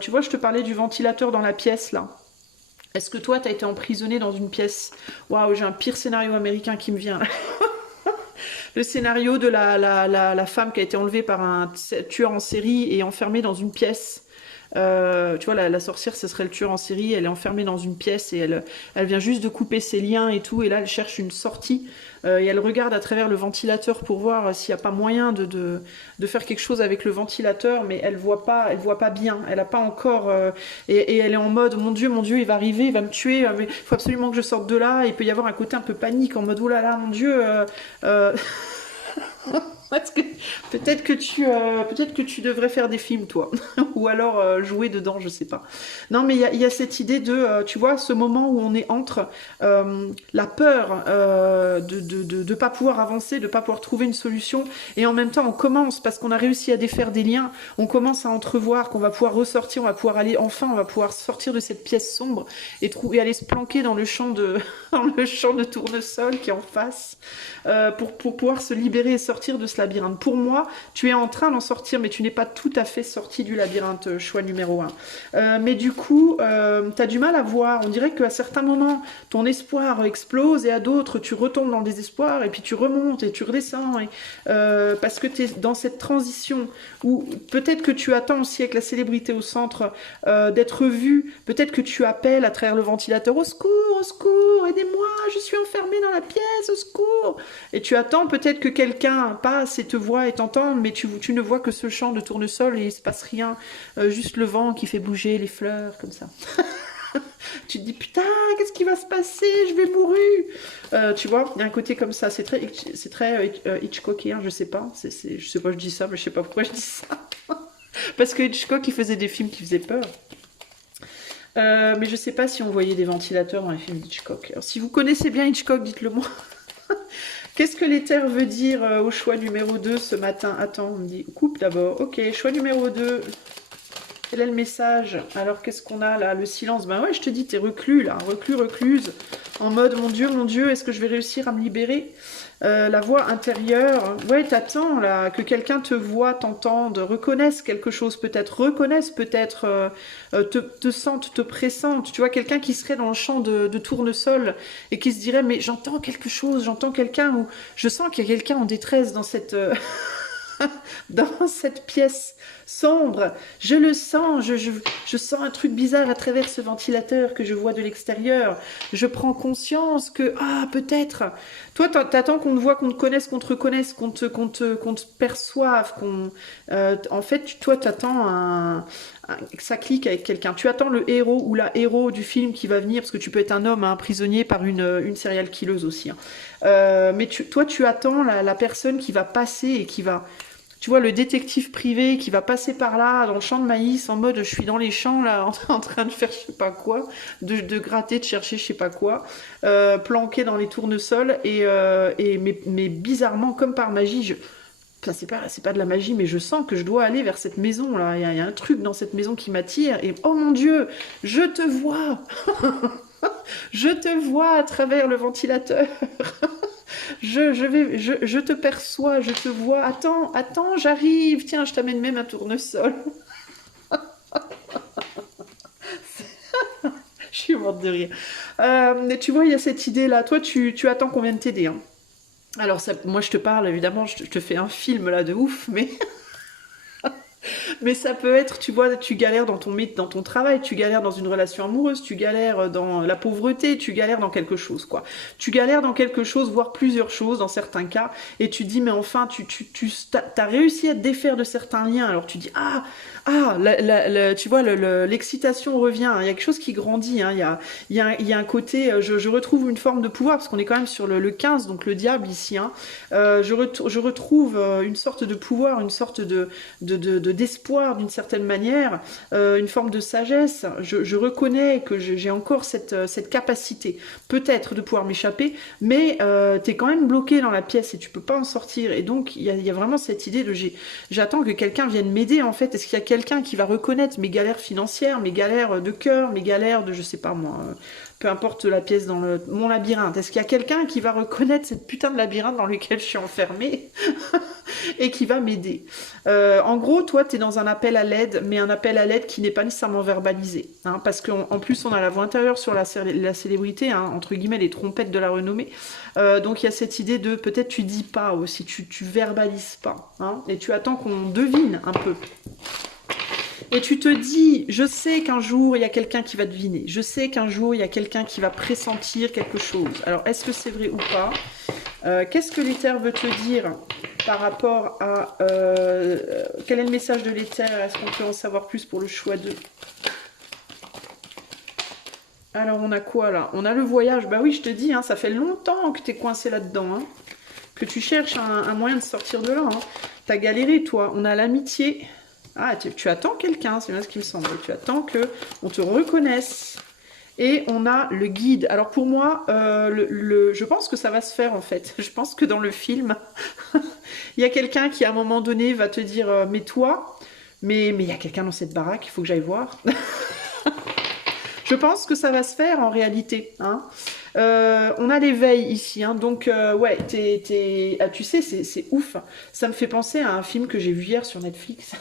tu vois, je te parlais du ventilateur dans la pièce, là. Est-ce que toi, t'as été emprisonné dans une pièce? Waouh, j'ai un pire scénario américain qui me vient là. Le scénario de la femme qui a été enlevée par un tueur en série et enfermée dans une pièce. Tu vois, la sorcière, ce serait le tueur en série. Elle est enfermée dans une pièce et elle vient juste de couper ses liens et tout. Et là, elle cherche une sortie. Et elle regarde à travers le ventilateur pour voir s'il n'y a pas moyen de faire quelque chose avec le ventilateur. Mais elle voit pas bien. Elle n'a pas encore... et elle est en mode, mon Dieu, il va arriver, il va me tuer. Il faut absolument que je sorte de là. Il peut y avoir un côté un peu panique en mode, oh là là, mon Dieu... Parce que peut-être que tu devrais faire des films, toi, ou alors jouer dedans, je sais pas. Non, mais il y a cette idée de, tu vois, ce moment où on est entre la peur de pas pouvoir avancer, de pas pouvoir trouver une solution, et en même temps, on commence parce qu'on a réussi à défaire des liens, on commence à entrevoir qu'on va pouvoir ressortir, on va pouvoir aller, enfin, on va pouvoir sortir de cette pièce sombre et aller se planquer dans le champ de, dans le champ de tournesol qui est en face. Pour pouvoir se libérer et sortir de ce labyrinthe. Pour moi, tu es en train d'en sortir, mais tu n'es pas tout à fait sorti du labyrinthe, choix numéro 1. Mais du coup, tu as du mal à voir. On dirait qu'à certains moments, ton espoir explose et à d'autres, tu retombes dans le désespoir et puis tu remontes et tu redescends. Parce que tu es dans cette transition où peut-être que tu attends aussi avec la célébrité au centre d'être vu. Peut-être que tu appelles à travers le ventilateur, au secours, aidez-moi, je suis enfermée dans la pièce, au secours. Et tu attends peut-être que quelqu'un passe et te voit et t'entende, mais tu ne vois que ce champ de tournesol et il ne se passe rien, juste le vent qui fait bouger les fleurs, comme ça. Tu te dis, putain, qu'est-ce qui va se passer? Je vais mourir. Tu vois, il y a un côté comme ça, c'est très Hitchcockien, je sais pas. Je sais pas, je dis ça, mais je sais pas pourquoi je dis ça. Parce que Hitchcock, il faisait des films qui faisaient peur. Mais je sais pas si on voyait des ventilateurs dans les films d'Hitchcock. Alors, si vous connaissez bien Hitchcock, dites-le moi. Qu'est-ce que l'éther veut dire au choix numéro 2 ce matin? Attends, on me dit coupe d'abord. Ok, choix numéro 2. Quel est le message? Alors, qu'est-ce qu'on a là? Le silence. Ben ouais, je te dis, t'es reclus là, recluse. En mode, mon Dieu, est-ce que je vais réussir à me libérer? La voix intérieure. Ouais, t'attends là, que quelqu'un te voit, t'entende, reconnaisse quelque chose peut-être, te sente, te pressente. Tu vois, quelqu'un qui serait dans le champ de tournesol et qui se dirait, mais j'entends quelque chose, j'entends quelqu'un, ou je sens qu'il y a quelqu'un en détresse dans cette... dans cette pièce sombre, je le sens, je sens un truc bizarre à travers ce ventilateur que je vois de l'extérieur. Je prends conscience que, peut-être, toi t'attends qu'on te voit, qu'on te connaisse, qu'on te reconnaisse, qu'on te perçoive, en fait, toi t'attends que ça clique avec quelqu'un. Tu attends le héros ou la héros du film qui va venir, parce que tu peux être un homme, prisonnier par une serial killeuse aussi. Mais toi, tu attends la personne qui va passer et qui va... Tu vois, le détective privé qui va passer par là, dans le champ de maïs, en mode, je suis dans les champs, là, en train de faire je sais pas quoi, de gratter, de chercher je sais pas quoi, planqué dans les tournesols, mais bizarrement, comme par magie, enfin, c'est pas de la magie, mais je sens que je dois aller vers cette maison, là. Il y a un truc dans cette maison qui m'attire, et oh mon Dieu, je te vois. Je te vois à travers le ventilateur. Je te perçois, je te vois. Attends, j'arrive. Tiens, je t'amène même un tournesol. Je suis morte de rire. Mais tu vois, il y a cette idée-là. Toi, tu attends qu'on vienne t'aider, hein. Alors, ça, moi, je te parle, évidemment, je te fais un film là de ouf, mais ça peut être, tu vois, tu galères dans ton travail, tu galères dans une relation amoureuse, tu galères dans la pauvreté, tu galères dans quelque chose, quoi. Tu galères dans quelque chose, voire plusieurs choses dans certains cas, et tu dis, mais enfin, t'as réussi à te défaire de certains liens, alors tu dis, tu vois, l'excitation revient, hein. Il y a quelque chose qui grandit, hein. Il y a un côté, je retrouve une forme de pouvoir, parce qu'on est quand même sur le 15, donc le diable ici, hein. Je retrouve une sorte de pouvoir, une sorte d'espoir d'une certaine manière, une forme de sagesse. Je reconnais que j'ai encore cette capacité, peut-être de pouvoir m'échapper, mais t'es quand même bloqué dans la pièce et tu peux pas en sortir. Et donc, il y a vraiment cette idée de j'attends que quelqu'un vienne m'aider, en fait. Est-ce qu'il y a quelqu'un qui va reconnaître mes galères financières, mes galères de cœur, mes galères de, je sais pas moi, peu importe la pièce dans mon labyrinthe. Est-ce qu'il y a quelqu'un qui va reconnaître cette putain de labyrinthe dans lequel je suis enfermée et qui va m'aider? En gros, toi, tu es dans un appel à l'aide, mais un appel à l'aide qui n'est pas nécessairement verbalisé, hein, parce qu'en plus, on a la voix intérieure sur la célébrité, hein, entre guillemets, les trompettes de la renommée. Donc, il y a cette idée de peut-être tu dis pas aussi, tu verbalises pas, hein, et tu attends qu'on devine un peu. Et tu te dis, je sais qu'un jour, il y a quelqu'un qui va deviner. Je sais qu'un jour, il y a quelqu'un qui va pressentir quelque chose. Alors, est-ce que c'est vrai ou pas? Qu'est-ce que l'éther veut te dire par rapport à... quel est le message de l'éther? Est-ce qu'on peut en savoir plus pour le choix 2? Alors, on a quoi, là? On a le voyage. Bah oui, je te dis, hein, ça fait longtemps que tu es coincé là-dedans, hein, que tu cherches un moyen de sortir de là. Hein. Tu as galéré, toi. On a l'amitié... Ah, tu attends quelqu'un, c'est bien ce qui me semble. Tu attends qu'on te reconnaisse. Et on a le guide. Alors pour moi, je pense que ça va se faire en fait. Je pense que dans le film, il y a quelqu'un qui à un moment donné va te dire mais toi, mais il y a quelqu'un dans cette baraque, il faut que j'aille voir. Je pense que ça va se faire en réalité. Hein. On a l'éveil ici, hein, donc ouais, ah, tu sais, c'est ouf. Ça me fait penser à un film que j'ai vu hier sur Netflix.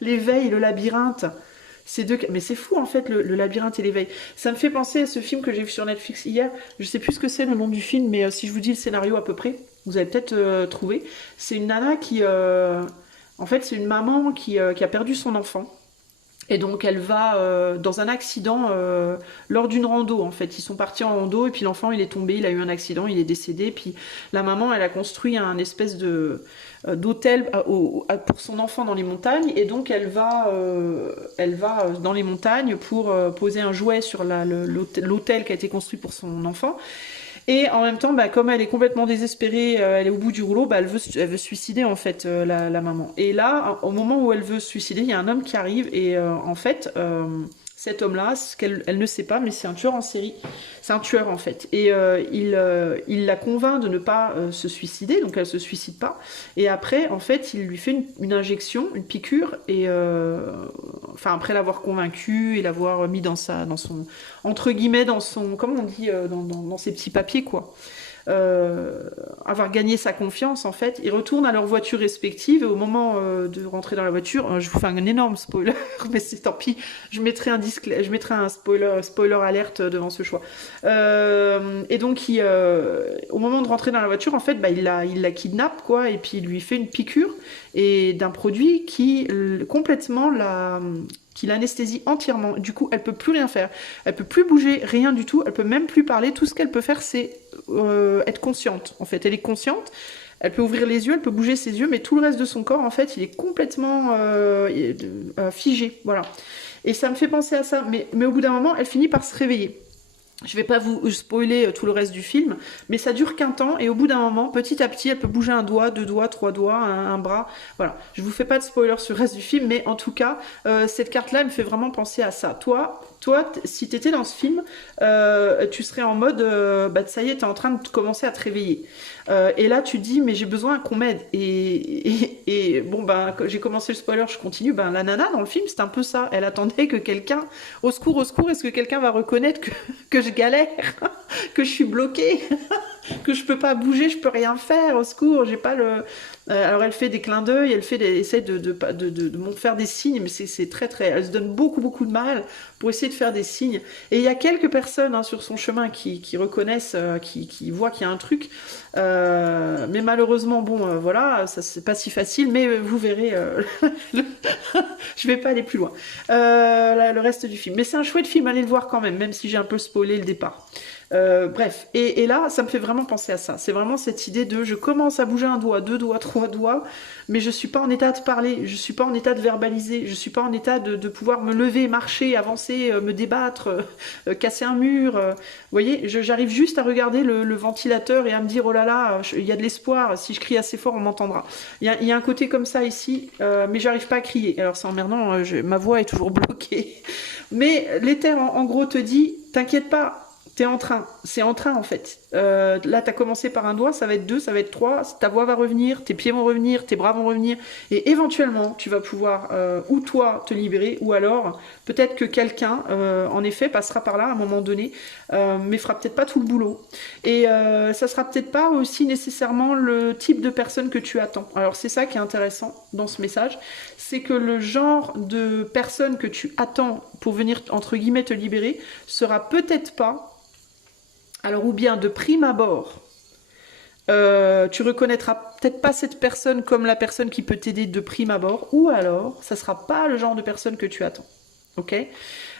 L'éveil, le labyrinthe, mais c'est fou en fait le labyrinthe et l'éveil. Ça me fait penser à ce film que j'ai vu sur Netflix hier. Je sais plus ce que c'est le nom du film, mais si je vous dis le scénario à peu près, vous allez peut-être trouver. C'est une nana qui, en fait, c'est une maman qui a perdu son enfant. Et donc elle va dans un accident lors d'une rando en fait. Ils sont partis en rando et puis l'enfant il est tombé, il a eu un accident, il est décédé. Puis la maman elle a construit un espèce d'hôtel pour son enfant dans les montagnes et donc elle va dans les montagnes pour poser un jouet sur l'hôtel qui a été construit pour son enfant. Et en même temps, bah, comme elle est complètement désespérée, elle est au bout du rouleau, bah, elle veut se suicider en fait, la maman. Et là, au moment où elle veut se suicider, il y a un homme qui arrive et en fait, cet homme-là, elle ne sait pas, mais c'est un tueur en série. C'est un tueur en fait. Et il la convainc de ne pas se suicider, donc elle se suicide pas. Et après, en fait, il lui fait une injection, une piqûre, et enfin après l'avoir convaincu et l'avoir mis dans son entre guillemets dans son, comment on dit, dans ses petits papiers quoi. Avoir gagné sa confiance en fait, ils retournent à leur voiture respective et au moment de rentrer dans la voiture, je vous fais un énorme spoiler, mais c'est tant pis, je mettrai un spoiler alerte devant ce choix. Et donc au moment de rentrer dans la voiture, en fait, bah, il la kidnappe quoi, et puis il lui fait une piqûre et d'un produit qui complètement qui l'anesthésie entièrement. Du coup, elle peut plus rien faire. Elle peut plus bouger, rien du tout. Elle peut même plus parler. Tout ce qu'elle peut faire, c'est être consciente. En fait, elle est consciente. Elle peut ouvrir les yeux, elle peut bouger ses yeux, mais tout le reste de son corps, en fait, il est complètement figé. Voilà. Et ça me fait penser à ça. Mais au bout d'un moment, elle finit par se réveiller. Je vais pas vous spoiler tout le reste du film, mais ça dure qu'un temps et au bout d'un moment, petit à petit, elle peut bouger un doigt, 2 doigts, 3 doigts, un bras. Voilà. Je vous fais pas de spoiler sur le reste du film, mais en tout cas, cette carte-là, elle me fait vraiment penser à ça. Toi, si t'étais dans ce film, tu serais en mode, bah ça y est, t'es en train de commencer à te réveiller. Et là, tu te dis, mais j'ai besoin qu'on m'aide. Et bon, ben, j'ai commencé le spoiler, je continue. Ben, la nana dans le film, c'est un peu ça. Elle attendait que quelqu'un, au secours, est-ce que quelqu'un va reconnaître que je galère, que je suis bloquée? que je peux pas bouger, je peux rien faire, au secours, j'ai pas le... alors elle fait des clins d'œil, essaie de me faire des signes, mais c'est très très... Elle se donne beaucoup de mal pour essayer de faire des signes. Et il y a quelques personnes hein, sur son chemin qui reconnaissent, qui voient qu'il y a un truc, mais malheureusement, bon, voilà, ça c'est pas si facile, mais vous verrez, je vais pas aller plus loin. Le reste du film. Mais c'est un chouette film, allez le voir quand même, même si j'ai un peu spoilé le départ. Bref, et là, ça me fait vraiment penser à ça. C'est vraiment cette idée de je commence à bouger un doigt, deux doigts, trois doigts, mais je suis pas en état de parler, je suis pas en état de verbaliser, je suis pas en état de pouvoir me lever, marcher, avancer, me débattre, casser un mur. Vous voyez, j'arrive juste à regarder le ventilateur et à me dire oh là là, il y a de l'espoir, si je crie assez fort, on m'entendra. Il y a un côté comme ça ici, mais j'arrive pas à crier. Alors c'est emmerdant, ma voix est toujours bloquée. Mais l'éther, en gros, te dit, t'inquiète pas, t'es en train, c'est en train en fait. Là, t'as commencé par un doigt, ça va être deux, ça va être trois, ta voix va revenir, tes pieds vont revenir, tes bras vont revenir, et éventuellement, tu vas pouvoir ou toi te libérer, ou alors peut-être que quelqu'un, en effet, passera par là à un moment donné, mais fera peut-être pas tout le boulot. Et ça sera peut-être pas aussi nécessairement le type de personne que tu attends. Alors c'est ça qui est intéressant dans ce message, c'est que le genre de personne que tu attends pour venir entre guillemets te libérer sera peut-être pas. Alors, ou bien de prime abord, tu reconnaîtras peut-être pas cette personne comme la personne qui peut t'aider de prime abord, ou alors, ça sera pas le genre de personne que tu attends. Ok ?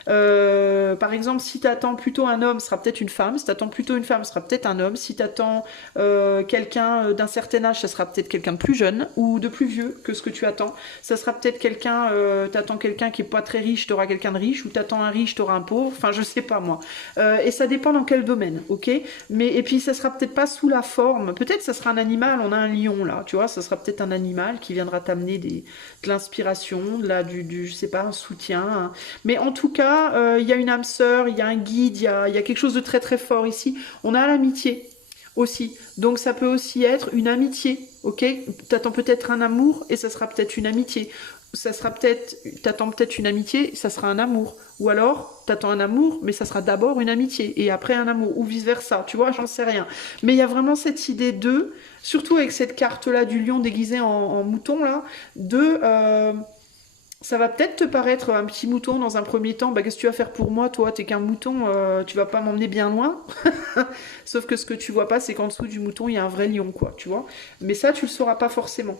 Par exemple, si tu attends plutôt un homme, ce sera peut-être une femme. Si tu attends plutôt une femme, ce sera peut-être un homme. Si tu attends quelqu'un d'un certain âge, ça sera peut-être quelqu'un de plus jeune ou de plus vieux que ce que tu attends. Ça sera peut-être quelqu'un, t'attends quelqu'un qui est pas très riche, t'auras quelqu'un de riche, ou t'attends un riche, t'auras un pauvre. Enfin, je sais pas moi. Et ça dépend dans quel domaine, ok ? Mais et puis ça sera peut-être pas sous la forme. Peut-être ça sera un animal. On a un lion là, tu vois. Ça sera peut-être un animal qui viendra t'amener de l'inspiration, je sais pas, un soutien. Hein. Mais en tout cas, il y a une âme sœur, il y a un guide, il y a quelque chose de très très fort ici. On a l'amitié aussi. Donc ça peut aussi être une amitié, ok ? T'attends peut-être un amour et ça sera peut-être une amitié. T'attends peut-être une amitié, ça sera un amour. Ou alors, t'attends un amour, mais ça sera d'abord une amitié et après un amour, ou vice-versa, tu vois, j'en sais rien. Mais il y a vraiment cette idée de, surtout avec cette carte-là du lion déguisé en mouton, là, ça va peut-être te paraître un petit mouton dans un premier temps. Bah, qu'est-ce que tu vas faire pour moi, toi? T'es qu'un mouton, tu vas pas m'emmener bien loin. Sauf que ce que tu vois pas, c'est qu'en dessous du mouton, il y a un vrai lion, quoi, tu vois. Mais ça, tu le sauras pas forcément.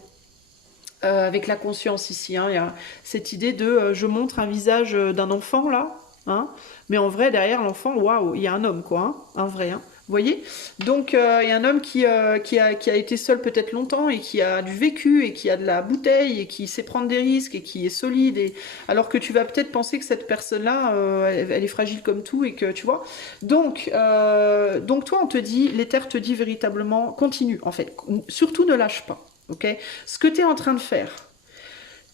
Avec la conscience ici, hein, il y a cette idée de je montre un visage d'un enfant là, hein, mais en vrai derrière l'enfant, waouh, il y a un homme quoi, hein, un vrai. Hein. Vous voyez? Donc il y a un homme qui a été seul peut-être longtemps et qui a du vécu et qui a de la bouteille et qui sait prendre des risques et qui est solide. Alors que tu vas peut-être penser que cette personne-là, elle est fragile comme tout et que tu vois. Donc toi, on te dit, l'éther te dit véritablement, continue en fait. Surtout ne lâche pas. Okay, ce que tu es en train de faire,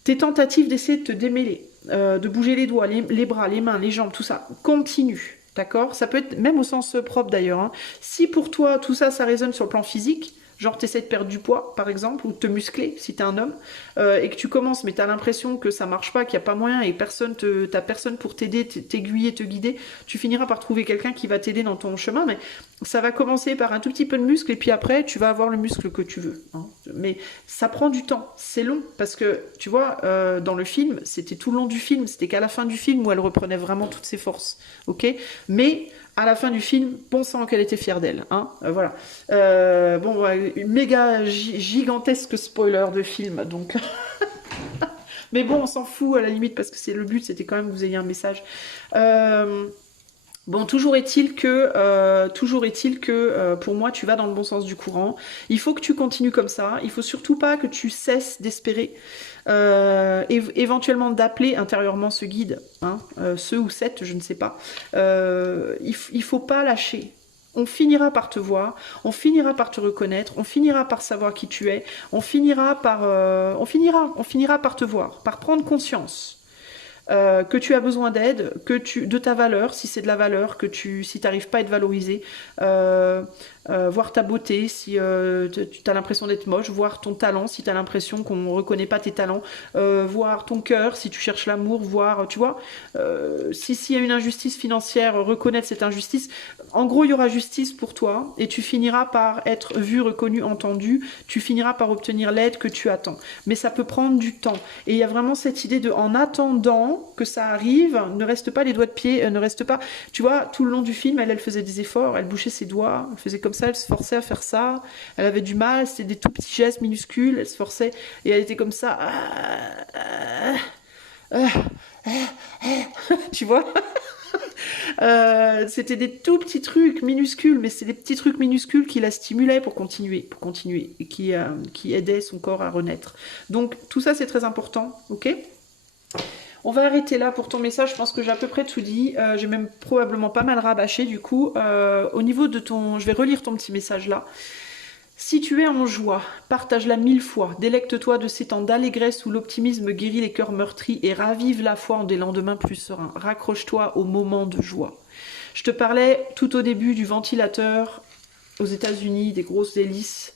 tes tentatives d'essayer de te démêler, de bouger les doigts, les bras, les mains, les jambes, tout ça, continue. D'accord? Ça peut être même au sens propre d'ailleurs. Hein. Si pour toi tout ça, ça résonne sur le plan physique, genre tu essaies de perdre du poids par exemple, ou de te muscler si tu es un homme, et que tu commences mais tu as l'impression que ça marche pas, qu'il n'y a pas moyen et t'as personne pour t'aider, t'aiguiller, te guider, tu finiras par trouver quelqu'un qui va t'aider dans ton chemin, mais ça va commencer par un tout petit peu de muscle et puis après tu vas avoir le muscle que tu veux. Hein. Mais ça prend du temps, c'est long, parce que tu vois, dans le film, c'était tout le long du film, c'était qu'à la fin du film où elle reprenait vraiment toutes ses forces, ok? Mais à la fin du film, bon sang qu'elle était fière d'elle, hein, voilà. Méga gigantesque spoiler de film, donc. Mais bon, on s'en fout à la limite parce que c'est le but, c'était quand même que vous ayez un message. Bon, toujours est-il que pour moi, tu vas dans le bon sens du courant. Il faut que tu continues comme ça. Il faut surtout pas que tu cesses d'espérer. Éventuellement d'appeler intérieurement ce guide, hein, ce ou cette, je ne sais pas. Il faut pas lâcher. On finira par te voir, on finira par te reconnaître, on finira par savoir qui tu es, on finira par te voir, par prendre conscience. que tu as besoin d'aide, de ta valeur, si c'est de la valeur, si tu n'arrives pas à être valorisé, voir ta beauté, si tu as l'impression d'être moche, voir ton talent, si tu as l'impression qu'on ne reconnaît pas tes talents, voir ton cœur, si tu cherches l'amour, voir, tu vois, s'il y a une injustice financière, reconnaître cette injustice. En gros, il y aura justice pour toi et tu finiras par être vu, reconnu, entendu, tu finiras par obtenir l'aide que tu attends. Mais ça peut prendre du temps. Et il y a vraiment cette idée de, en attendant que ça arrive, ne reste pas les doigts de pied, ne reste pas... Tu vois, tout le long du film, elle faisait des efforts, elle bouchait ses doigts, elle faisait comme ça, elle se forçait à faire ça, elle avait du mal, c'était des tout petits gestes minuscules, elle se forçait, et elle était comme ça... tu vois. C'était des tout petits trucs minuscules, mais c'est des petits trucs minuscules qui la stimulaient pour continuer, et qui aidaient son corps à renaître. Donc tout ça c'est très important, ok? On va arrêter là pour ton message, je pense que j'ai à peu près tout dit, j'ai même probablement pas mal rabâché du coup. Au niveau de ton... Je vais relire ton petit message là. Si tu es en joie, partage-la 1000 fois, délecte-toi de ces temps d'allégresse où l'optimisme guérit les cœurs meurtris et ravive la foi en des lendemains plus sereins. Raccroche-toi au moment de joie. Je te parlais tout au début du ventilateur aux États-Unis, des grosses hélices.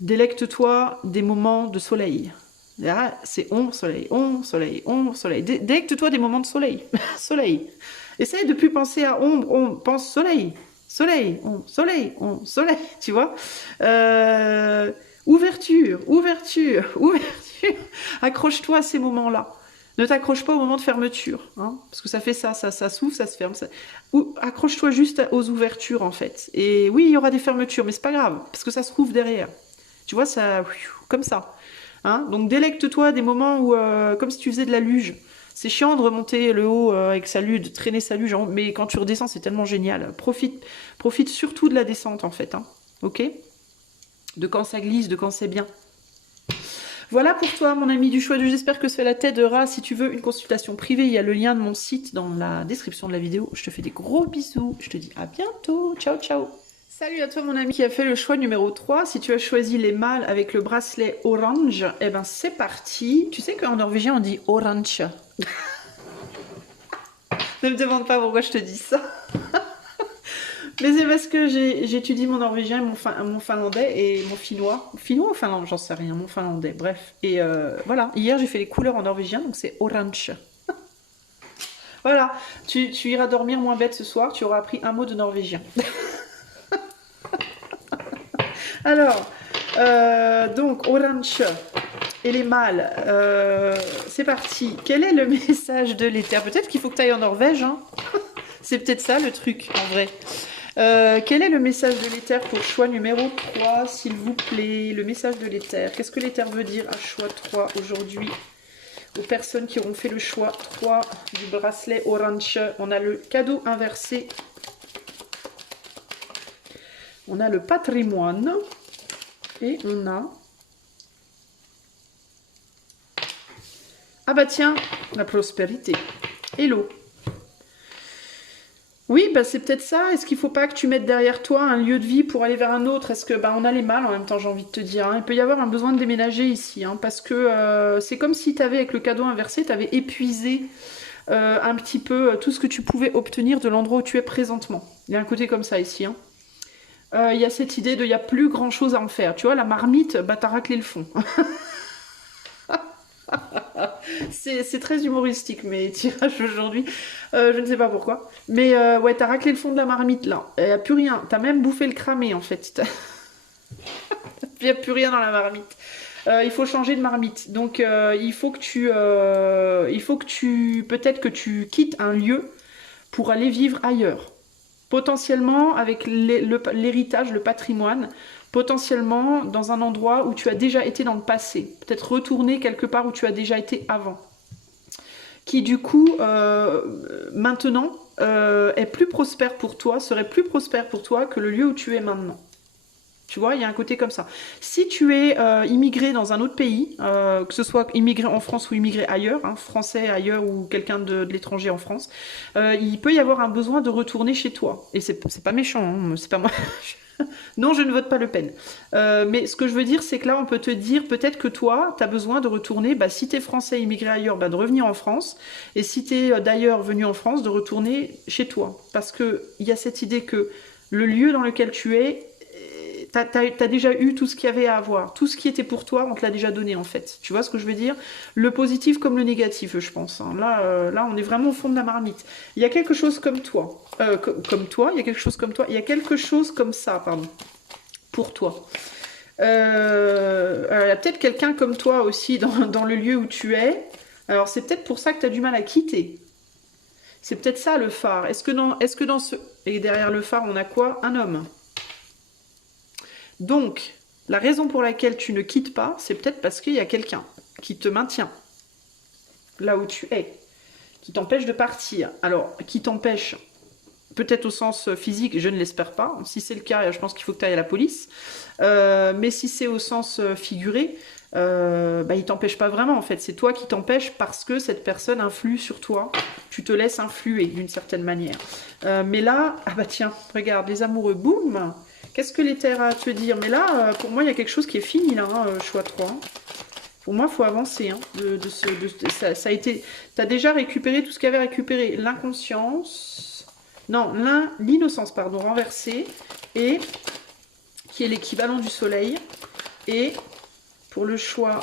Délecte-toi des moments de soleil. Là, c'est ombre, soleil, ombre, soleil, ombre, soleil. Délecte-toi des moments de soleil. Soleil. Essaye de plus penser à ombre, ombre, pense soleil. Soleil, ombre, soleil, ombre, soleil, tu vois. Ouverture, ouverture, ouverture. Accroche-toi à ces moments-là. Ne t'accroche pas au moment de fermeture, hein, parce que ça fait ça s'ouvre, ça se ferme. Accroche-toi juste aux ouvertures, en fait. Et oui, il y aura des fermetures, mais c'est pas grave, parce que ça se rouvre derrière. Tu vois, ça, comme ça. Hein. Donc délecte-toi des moments où, comme si tu faisais de la luge. C'est chiant de remonter le haut avec sa luge, de traîner sa luge, mais quand tu redescends, c'est tellement génial. Profite surtout de la descente, en fait. Hein. Ok? De quand ça glisse, de quand c'est bien. Voilà pour toi, mon ami du choix du. J'espère que cela t'aidera. Si tu veux une consultation privée, il y a le lien de mon site dans la description de la vidéo. Je te fais des gros bisous. Je te dis à bientôt. Ciao, ciao. Salut à toi, mon ami qui a fait le choix numéro 3. Si tu as choisi les mâles avec le bracelet orange, eh ben c'est parti. Tu sais qu'en norvégien, on dit orange. Ne me demande pas pourquoi je te dis ça. Mais c'est parce que j'étudie mon norvégien, mon finlandais et mon finnois. Finnois ou finlandais, j'en sais rien, mon finlandais, bref. Et voilà, hier j'ai fait les couleurs en norvégien, donc c'est orange. Voilà, tu iras dormir moins bête ce soir, tu auras appris un mot de norvégien. Alors, donc orange et les mâles, c'est parti. Quel est le message de l'éther? Peut-être qu'il faut que tu ailles en Norvège, hein. C'est peut-être ça le truc, en vrai. Quel est le message de l'éther pour choix numéro 3, s'il vous plaît? Le message de l'éther. Qu'est-ce que l'éther veut dire à choix 3 aujourd'hui? Aux personnes qui auront fait le choix 3 du bracelet orange, on a le cadeau inversé. On a le patrimoine. Et on a... Ah bah tiens, la prospérité. Hello. Oui, bah c'est peut-être ça. Est-ce qu'il ne faut pas que tu mettes derrière toi un lieu de vie pour aller vers un autre? Est-ce que bah on a les mâles en même temps, j'ai envie de te dire. Hein. Il peut y avoir un besoin de déménager ici, hein, parce que c'est comme si tu avais, avec le cadeau inversé, tu avais épuisé un petit peu tout ce que tu pouvais obtenir de l'endroit où tu es présentement. Il y a un côté comme ça ici. Hein. Il y a cette idée de il n'y a plus grand chose à en faire. Tu vois, la marmite, bah t'as raclé le fond. C'est très humoristique mes tirages aujourd'hui, je ne sais pas pourquoi. Mais ouais, t'as raclé le fond de la marmite là, il n'y a plus rien, t'as même bouffé le cramé en fait. Il n'y a plus rien dans la marmite. Il faut changer de marmite, donc il faut que tu peut-être que tu quittes un lieu pour aller vivre ailleurs. Potentiellement avec l'héritage, le patrimoine, potentiellement dans un endroit où tu as déjà été dans le passé. Peut-être retourner quelque part où tu as déjà été avant. Qui du coup, maintenant, est plus prospère pour toi, serait plus prospère pour toi que le lieu où tu es maintenant. Tu vois, il y a un côté comme ça. Si tu es immigré dans un autre pays, que ce soit immigré en France ou immigré ailleurs, hein, français ailleurs ou quelqu'un de l'étranger en France, il peut y avoir un besoin de retourner chez toi. Et c'est pas méchant, hein, c'est pas moi. Non, je ne vote pas Le Pen. Mais ce que je veux dire, c'est que là, on peut te dire, peut-être que toi, tu as besoin de retourner, bah, si tu es français immigré ailleurs, bah, de revenir en France. Et si tu es d'ailleurs venu en France, de retourner chez toi. Parce qu'il y a cette idée que le lieu dans lequel tu es, t'as déjà eu tout ce qu'il y avait à avoir. Tout ce qui était pour toi, on te l'a déjà donné en fait. Tu vois ce que je veux dire? Le positif comme le négatif, je pense. Hein. Là, on est vraiment au fond de la marmite. Il y a quelque chose comme toi. Comme toi, il y a quelque chose comme toi. Il y a quelque chose comme ça, pardon. Pour toi. Alors, il y a peut-être quelqu'un comme toi aussi dans le lieu où tu es. Alors, c'est peut-être pour ça que tu as du mal à quitter. C'est peut-être ça le phare. Est-ce que dans ce... Et derrière le phare, on a quoi? Un homme. Donc, la raison pour laquelle tu ne quittes pas, c'est peut-être parce qu'il y a quelqu'un qui te maintient là où tu es, qui t'empêche de partir. Alors, qui t'empêche, peut-être au sens physique, je ne l'espère pas. Si c'est le cas, je pense qu'il faut que tu ailles à la police. Mais si c'est au sens figuré, bah, il t'empêche pas vraiment en fait. C'est toi qui t'empêches parce que cette personne influe sur toi. Tu te laisses influer d'une certaine manière. Mais là, ah bah tiens, regarde, les amoureux, boum. Qu'est-ce que l'éther a à te dire? Mais là, pour moi, il y a quelque chose qui est fini là, choix 3. Pour moi, il faut avancer. Hein, ça a été. Tu as déjà récupéré tout ce qu'il y avait récupéré. L'inconscience. Non, l'innocence, pardon, renversée. Et qui est l'équivalent du soleil. Et pour le choix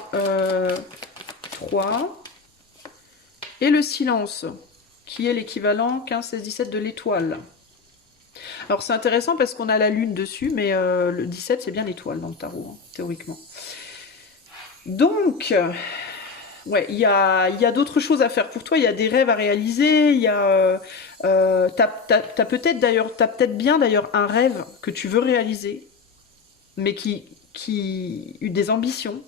3. Et le silence, qui est l'équivalent 15, 16, 17 de l'étoile. Alors c'est intéressant parce qu'on a la lune dessus, mais le 17 c'est bien l'étoile dans le tarot, hein, théoriquement. Donc, ouais, il y a d'autres choses à faire pour toi, il y a des rêves à réaliser, il y a... t'as peut-être bien d'ailleurs un rêve que tu veux réaliser, mais qui eut des ambitions,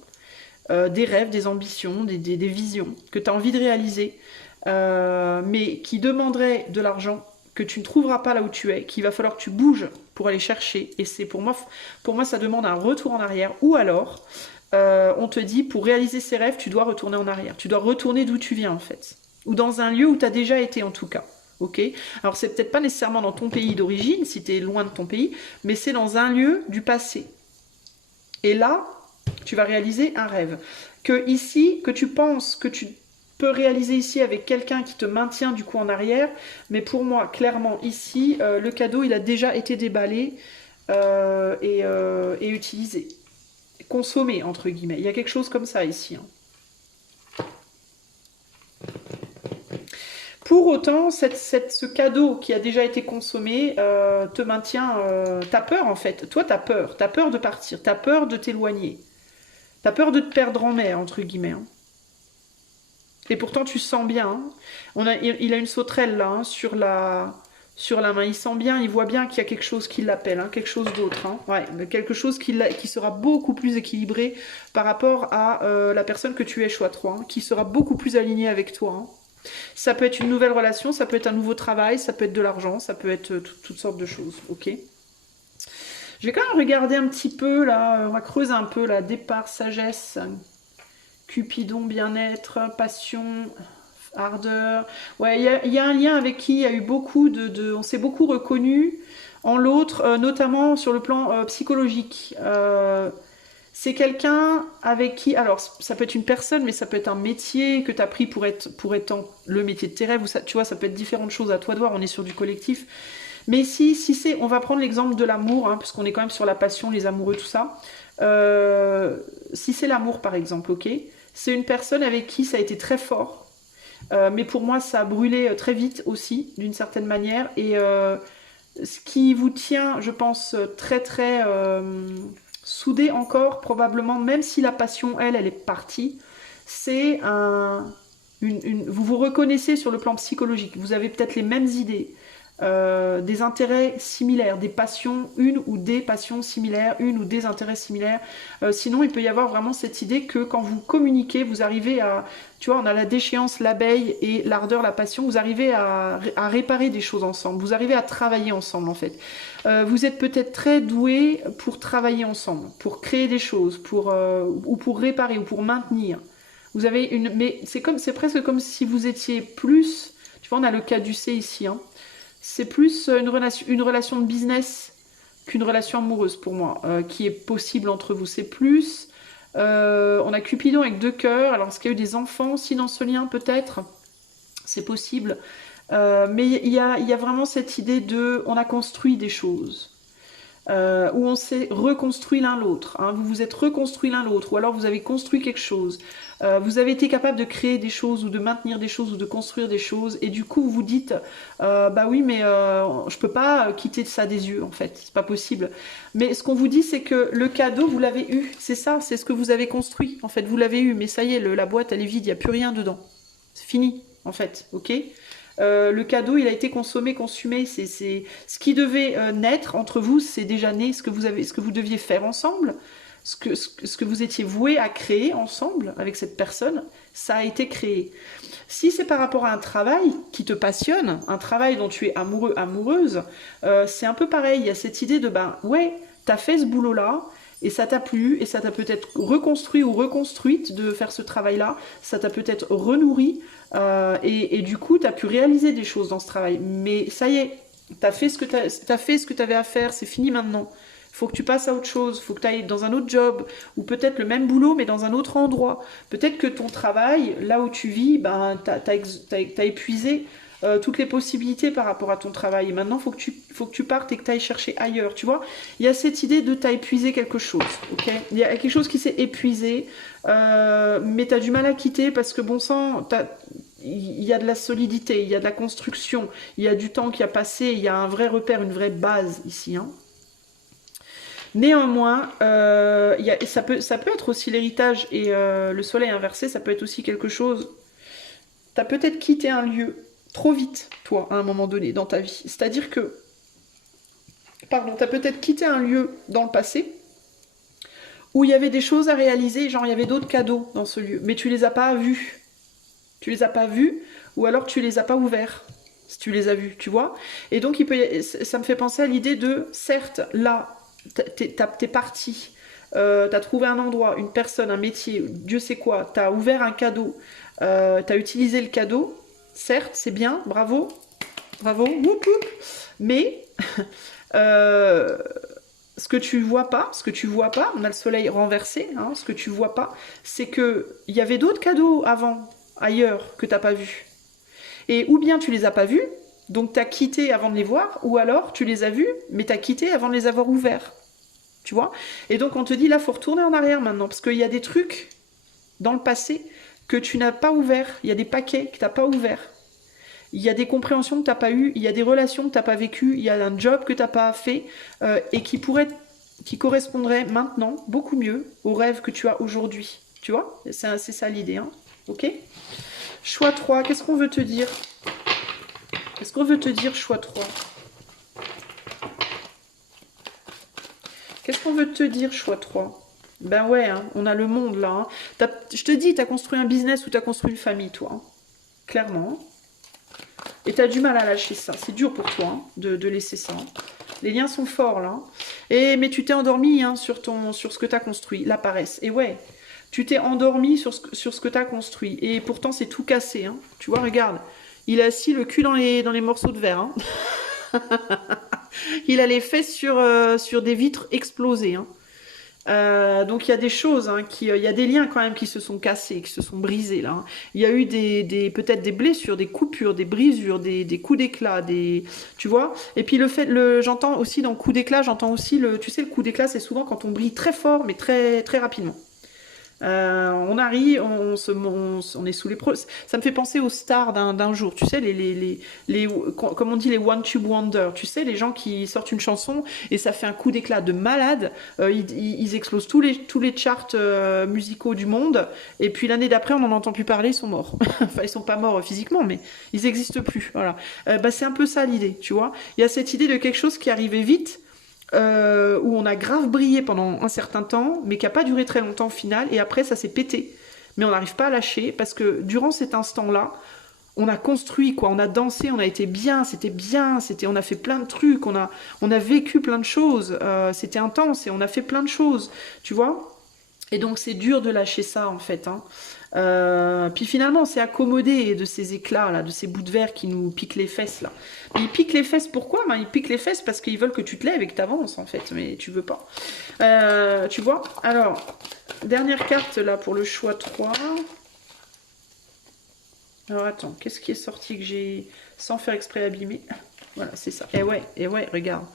des rêves, des ambitions, des visions que tu as envie de réaliser, mais qui demanderaient de l'argent que tu ne trouveras pas là où tu es, qu'il va falloir que tu bouges pour aller chercher. Et c'est pour moi, ça demande un retour en arrière. Ou alors, on te dit, pour réaliser ces rêves, tu dois retourner en arrière. Tu dois retourner d'où tu viens, en fait. Ou dans un lieu où tu as déjà été, en tout cas. Ok? Alors, c'est peut-être pas nécessairement dans ton pays d'origine, si tu es loin de ton pays, mais c'est dans un lieu du passé. Et là, tu vas réaliser un rêve. Que ici, que tu penses que tu peux réaliser ici avec quelqu'un qui te maintient du coup en arrière, mais pour moi, clairement, ici, le cadeau, il a déjà été déballé et utilisé. Consommé, entre guillemets. Il y a quelque chose comme ça ici. Hein. Pour autant, ce cadeau qui a déjà été consommé te maintient... t'as peur, en fait. Toi, t'as peur. T'as peur de partir. T'as peur de t'éloigner. T'as peur de te perdre en mer, entre guillemets. Hein. Et pourtant, tu sens bien. Hein. Il a une sauterelle, là, hein, sur la main. Il sent bien, il voit bien qu'il y a quelque chose qui l'appelle, hein, quelque chose d'autre. Hein. Ouais, quelque chose qui sera beaucoup plus équilibré par rapport à la personne que tu es, choix 3, hein, qui sera beaucoup plus alignée avec toi. Hein. Ça peut être une nouvelle relation, ça peut être un nouveau travail, ça peut être de l'argent, ça peut être toutes sortes de choses, ok? Je vais quand même regarder un petit peu, là, on va creuser un peu, là, départ, sagesse, Cupidon, bien-être, passion, ardeur. Ouais, il y a un lien avec qui il y a eu beaucoup on s'est beaucoup reconnu en l'autre, notamment sur le plan psychologique. C'est quelqu'un avec qui, alors ça peut être une personne, mais ça peut être un métier que tu as pris pour être le métier de tes rêves, ou ça, tu vois, ça peut être différentes choses, à toi de voir, on est sur du collectif. Mais si c'est, on va prendre l'exemple de l'amour, hein, puisqu'on est quand même sur la passion, les amoureux, tout ça. Si c'est l'amour par exemple, ok, c'est une personne avec qui ça a été très fort, mais pour moi ça a brûlé très vite aussi, d'une certaine manière, et ce qui vous tient, je pense, très très soudé encore, probablement, même si la passion, elle est partie, c'est vous vous reconnaissez sur le plan psychologique, vous avez peut-être les mêmes idées, des intérêts similaires, des passions, une ou des passions similaires, une ou des intérêts similaires. Sinon, il peut y avoir vraiment cette idée que quand vous communiquez, vous arrivez à... Tu vois, on a la déchéance, l'abeille et l'ardeur, la passion. Vous arrivez à réparer des choses ensemble. Vous arrivez à travailler ensemble, en fait. Vous êtes peut-être très doué pour travailler ensemble, pour créer des choses, ou pour réparer, ou pour maintenir. Vous avez une... Mais c'est presque comme si vous étiez plus... Tu vois, on a le caducée ici, hein. C'est plus une relation de business qu'une relation amoureuse pour moi, qui est possible entre vous. C'est plus, on a Cupidon avec 2 cœurs. Alors, est-ce qu'il y a eu des enfants aussi dans ce lien, peut-être? C'est possible. Mais il y a vraiment cette idée de, on a construit des choses. Où on s'est reconstruit l'un l'autre, hein. Vous vous êtes reconstruit l'un l'autre, ou alors vous avez construit quelque chose. Vous avez été capable de créer des choses, ou de maintenir des choses, ou de construire des choses, et du coup vous vous dites, bah oui, mais je peux pas quitter ça des yeux, en fait, c'est pas possible. Mais ce qu'on vous dit, c'est que le cadeau, vous l'avez eu, c'est ça, c'est ce que vous avez construit, en fait, vous l'avez eu, mais ça y est, la boîte, elle est vide, il n'y a plus rien dedans. C'est fini, en fait, ok? Le cadeau, il a été consommé, consumé. C'est ce qui devait naître entre vous, c'est déjà né. Ce que vous deviez faire ensemble, ce que vous étiez voué à créer ensemble avec cette personne, ça a été créé. Si c'est par rapport à un travail qui te passionne, un travail dont tu es amoureux, amoureuse, c'est un peu pareil. Il y a cette idée de, ben ouais, t'as fait ce boulot-là, et ça t'a plu, et ça t'a peut-être reconstruit ou reconstruite de faire ce travail-là, ça t'a peut-être renourri, et du coup, tu as pu réaliser des choses dans ce travail. Mais ça y est, tu as fait ce que tu avais à faire, c'est fini maintenant. Il faut que tu passes à autre chose, il faut que tu ailles dans un autre job, ou peut-être le même boulot, mais dans un autre endroit. Peut-être que ton travail, là où tu vis, ben, tu as épuisé toutes les possibilités par rapport à ton travail. Et maintenant, il faut que tu partes et que tu ailles chercher ailleurs, tu vois. Il y a cette idée de t'as épuisé quelque chose, ok? Il y a quelque chose qui s'est épuisé, mais tu as du mal à quitter parce que, bon sang, il y a de la solidité, il y a de la construction, il y a du temps qui a passé, il y a un vrai repère, une vraie base ici, hein. Néanmoins, ça peut être aussi l'héritage et le soleil inversé, ça peut être aussi quelque chose. Tu as peut-être quitté un lieu trop vite, toi, à un moment donné dans ta vie. C'est-à-dire que, pardon, tu as peut-être quitté un lieu dans le passé où il y avait des choses à réaliser, genre il y avait d'autres cadeaux dans ce lieu, mais tu les as pas vus. Tu les as pas vus, ou alors tu les as pas ouverts, si tu les as vus, tu vois. Et donc, ça me fait penser à l'idée de, certes, là, t'es parti, t'as trouvé un endroit, une personne, un métier, Dieu sait quoi, t'as ouvert un cadeau, t'as utilisé le cadeau, certes, c'est bien, bravo, bravo, whoop, whoop. Mais ce que tu vois pas, on a le soleil renversé, hein, ce que tu vois pas, c'est que il y avait d'autres cadeaux avant, ailleurs, que t'as pas vus. Et ou bien tu les as pas vus, donc t'as quitté avant de les voir, ou alors tu les as vus, mais t'as quitté avant de les avoir ouverts. Tu vois? Et donc on te dit là, faut retourner en arrière maintenant, parce qu'il y a des trucs dans le passé que tu n'as pas ouverts, il y a des paquets que t'as pas ouverts. Il y a des compréhensions que tu n'as pas eues, il y a des relations que tu n'as pas vécues, il y a un job que tu n'as pas fait et qui correspondrait maintenant beaucoup mieux aux rêves que tu as aujourd'hui. Tu vois? C'est ça l'idée, hein? Ok? Choix 3, qu'est-ce qu'on veut te dire? Qu'est-ce qu'on veut te dire, choix 3? Qu'est-ce qu'on veut te dire, choix 3? Ben ouais, hein, on a le monde là. Hein. Je te dis, tu as construit un business ou tu as construit une famille, toi. Hein. Clairement. Et tu as du mal à lâcher ça. C'est dur pour toi hein, de laisser ça. Les liens sont forts là. Mais tu t'es endormi hein, sur ce que tu as construit, la paresse. Et ouais, tu t'es endormi sur ce que tu as construit. Et pourtant, c'est tout cassé. Hein. Tu vois, regarde. Il a assis le cul dans les morceaux de verre. Hein. Il a les fesses sur des vitres explosées. Hein. Donc il y a des choses, hein, il y a des liens quand même qui se sont cassés, qui se sont brisés là. Hein. Il y a eu peut-être des blessures, des coupures, des brisures, des coups d'éclat, tu vois. Et puis j'entends aussi dans coup d'éclat, tu sais le coup d'éclat c'est souvent quand on brille très fort mais très très rapidement. On arrive, on est sous les ça me fait penser aux stars d'un jour, tu sais, comme on dit les one tube wonder, tu sais, les gens qui sortent une chanson et ça fait un coup d'éclat de malade, ils explosent tous les charts musicaux du monde et puis l'année d'après on n'en entend plus parler, ils sont morts. Enfin ils sont pas morts physiquement mais ils n'existent plus, voilà. C'est un peu ça l'idée, tu vois. Il y a cette idée de quelque chose qui arrivait vite. Où on a grave brillé pendant un certain temps, mais qui n'a pas duré très longtemps au final, et après ça s'est pété. Mais on n'arrive pas à lâcher, parce que durant cet instant-là, on a construit, quoi, on a dansé, on a été bien, on a fait plein de trucs, on a vécu plein de choses, c'était intense, et on a fait plein de choses, tu vois. Et donc c'est dur de lâcher ça en fait. Hein. Puis finalement, on s'est accommodé de ces éclats, là, de ces bouts de verre qui nous piquent les fesses, là. Mais ils piquent les fesses, pourquoi? Ben, ils piquent les fesses parce qu'ils veulent que tu te lèves et que tu avances, en fait, mais tu veux pas. Tu vois? Alors, dernière carte, là, pour le choix 3. Alors, attends, qu'est-ce qui est sorti que j'ai, sans faire exprès, abîmé? Voilà, c'est ça. Et ouais, regarde.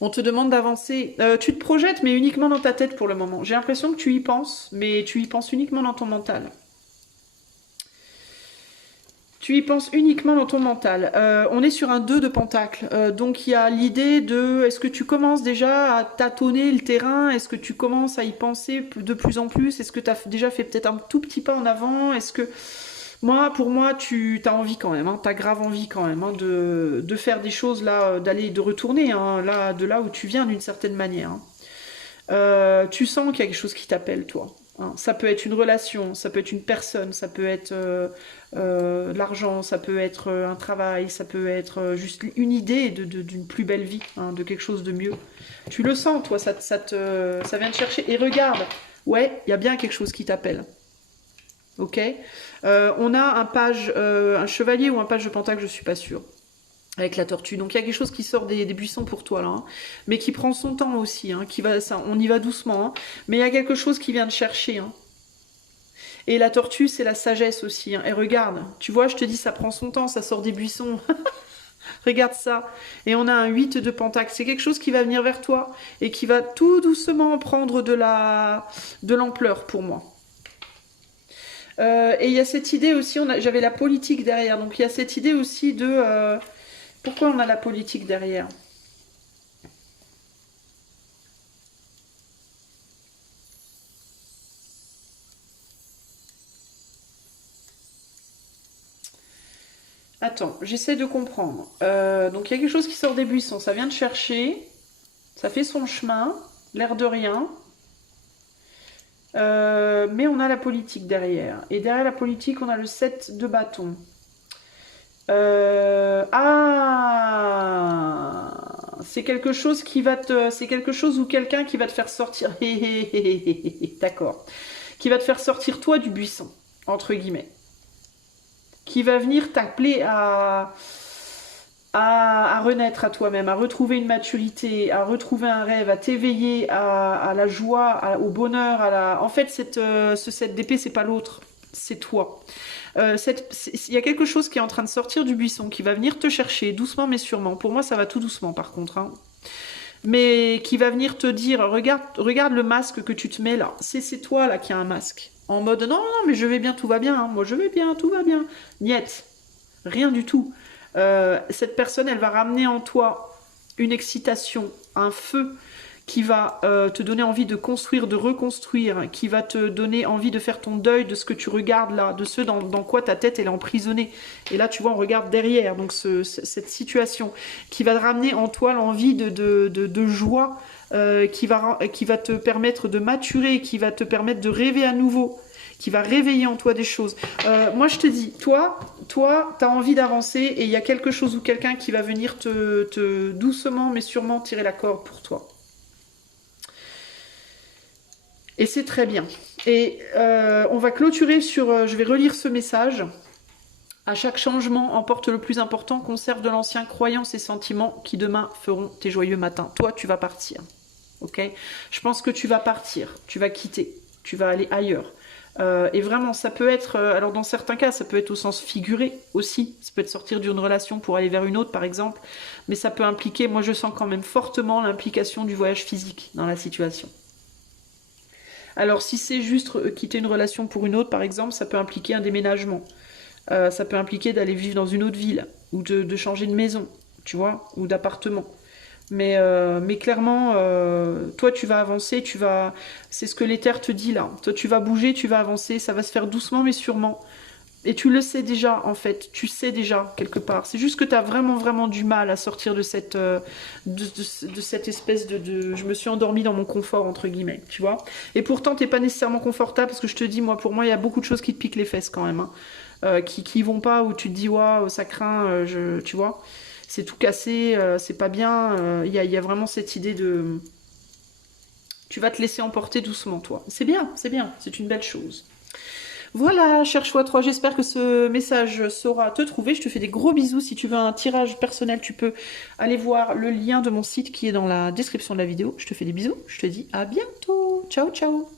On te demande d'avancer. Tu te projettes, mais uniquement dans ta tête pour le moment. J'ai l'impression que tu y penses, mais tu y penses uniquement dans ton mental. Tu y penses uniquement dans ton mental. On est sur un 2 de pentacle. Donc il y a l'idée de... Est-ce que tu commences déjà à tâtonner le terrain? Est-ce que tu commences à y penser de plus en plus? Est-ce que tu as déjà fait peut-être un tout petit pas en avant? Est-ce que... pour moi, tu as envie quand même, hein, tu as grave envie quand même, hein, de faire des choses là, de retourner hein, là, de là où tu viens d'une certaine manière. Hein. Tu sens qu'il y a quelque chose qui t'appelle, toi. Hein. Ça peut être une relation, ça peut être une personne, ça peut être de l'argent, ça peut être un travail, ça peut être juste une idée d'une plus belle vie, hein, de quelque chose de mieux. Tu le sens, toi, ça vient te chercher. Et regarde, ouais, il y a bien quelque chose qui t'appelle. Ok, on a un chevalier ou un page de pentacle, je suis pas sûre, avec la tortue. Donc il y a quelque chose qui sort des buissons pour toi là, hein, mais qui prend son temps aussi. Hein, on y va doucement, hein, mais il y a quelque chose qui vient de chercher. Hein. Et la tortue, c'est la sagesse aussi. Hein. Et regarde, tu vois, je te dis, ça prend son temps, ça sort des buissons. Regarde ça. Et on a un 8 de pentacle. C'est quelque chose qui va venir vers toi et qui va tout doucement prendre de l'ampleur pour moi. Et il y a cette idée aussi, j'avais la politique derrière, donc il y a cette idée aussi de... pourquoi on a la politique derrière? Attends, j'essaie de comprendre. Donc il y a quelque chose qui sort des buissons, ça vient de chercher, ça fait son chemin, l'air de rien. Mais on a la politique derrière. Et derrière la politique, on a le 7 de bâton. C'est quelque chose qui va te... C'est quelque chose ou quelqu'un qui va te faire sortir... D'accord. Qui va te faire sortir toi du buisson, entre guillemets. Qui va venir t'appeler à renaître à toi-même, à retrouver une maturité, à retrouver un rêve, à t'éveiller à la joie, au bonheur, En fait, ce 7 d'épée, c'est pas l'autre, c'est toi. Il y a quelque chose qui est en train de sortir du buisson, qui va venir te chercher, doucement mais sûrement. Pour moi, ça va tout doucement, par contre. Hein. Mais qui va venir te dire, regarde le masque que tu te mets là. C'est toi, là, qui a un masque. En mode, non, non, mais je vais bien, tout va bien. Hein. Moi, je vais bien, tout va bien. Niet. Rien du tout. Cette personne, elle va ramener en toi une excitation, un feu qui va te donner envie de construire, de reconstruire, qui va te donner envie de faire ton deuil de ce que tu regardes là, de ce dans quoi ta tête elle est emprisonnée. Et là, tu vois, on regarde derrière, donc cette situation qui va te ramener en toi l'envie de joie, qui va te permettre de maturer, qui va te permettre de rêver à nouveau, qui va réveiller en toi des choses. Moi, je te dis, toi, t'as envie d'avancer et il y a quelque chose ou quelqu'un qui va venir te doucement mais sûrement tirer la corde pour toi. Et c'est très bien. Et on va clôturer sur... je vais relire ce message. À chaque changement, emporte le plus important, conserve de l'ancien, croyances et sentiments qui demain feront tes joyeux matins. Toi, tu vas partir. Ok? Je pense que tu vas partir. Tu vas quitter. Tu vas aller ailleurs. Et vraiment, ça peut être... alors dans certains cas, ça peut être au sens figuré aussi. Ça peut être sortir d'une relation pour aller vers une autre, par exemple. Mais ça peut impliquer... Moi, je sens quand même fortement l'implication du voyage physique dans la situation. Alors si c'est juste quitter une relation pour une autre, par exemple, ça peut impliquer un déménagement. Ça peut impliquer d'aller vivre dans une autre ville, ou de changer de maison, tu vois, ou d'appartement. Mais clairement, toi tu vas avancer, c'est ce que l'éther te dit là. Toi tu vas bouger, tu vas avancer, ça va se faire doucement mais sûrement. Et tu le sais déjà, en fait. Tu sais déjà, quelque part. C'est juste que tu as vraiment, vraiment du mal à sortir de cette espèce de... Je me suis endormie dans mon confort, entre guillemets, tu vois. Et pourtant, t'es pas nécessairement confortable, parce que je te dis, pour moi, il y a beaucoup de choses qui te piquent les fesses, quand même. Hein, qui vont pas, où tu te dis, waouh, ça craint, tu vois. C'est tout cassé, c'est pas bien. Il y a vraiment cette idée de... Tu vas te laisser emporter doucement, toi. C'est bien, c'est une belle chose. Voilà, cherche x3, j'espère que ce message saura te trouver. Je te fais des gros bisous. Si tu veux un tirage personnel, tu peux aller voir le lien de mon site qui est dans la description de la vidéo. Je te fais des bisous, je te dis à bientôt. Ciao, ciao.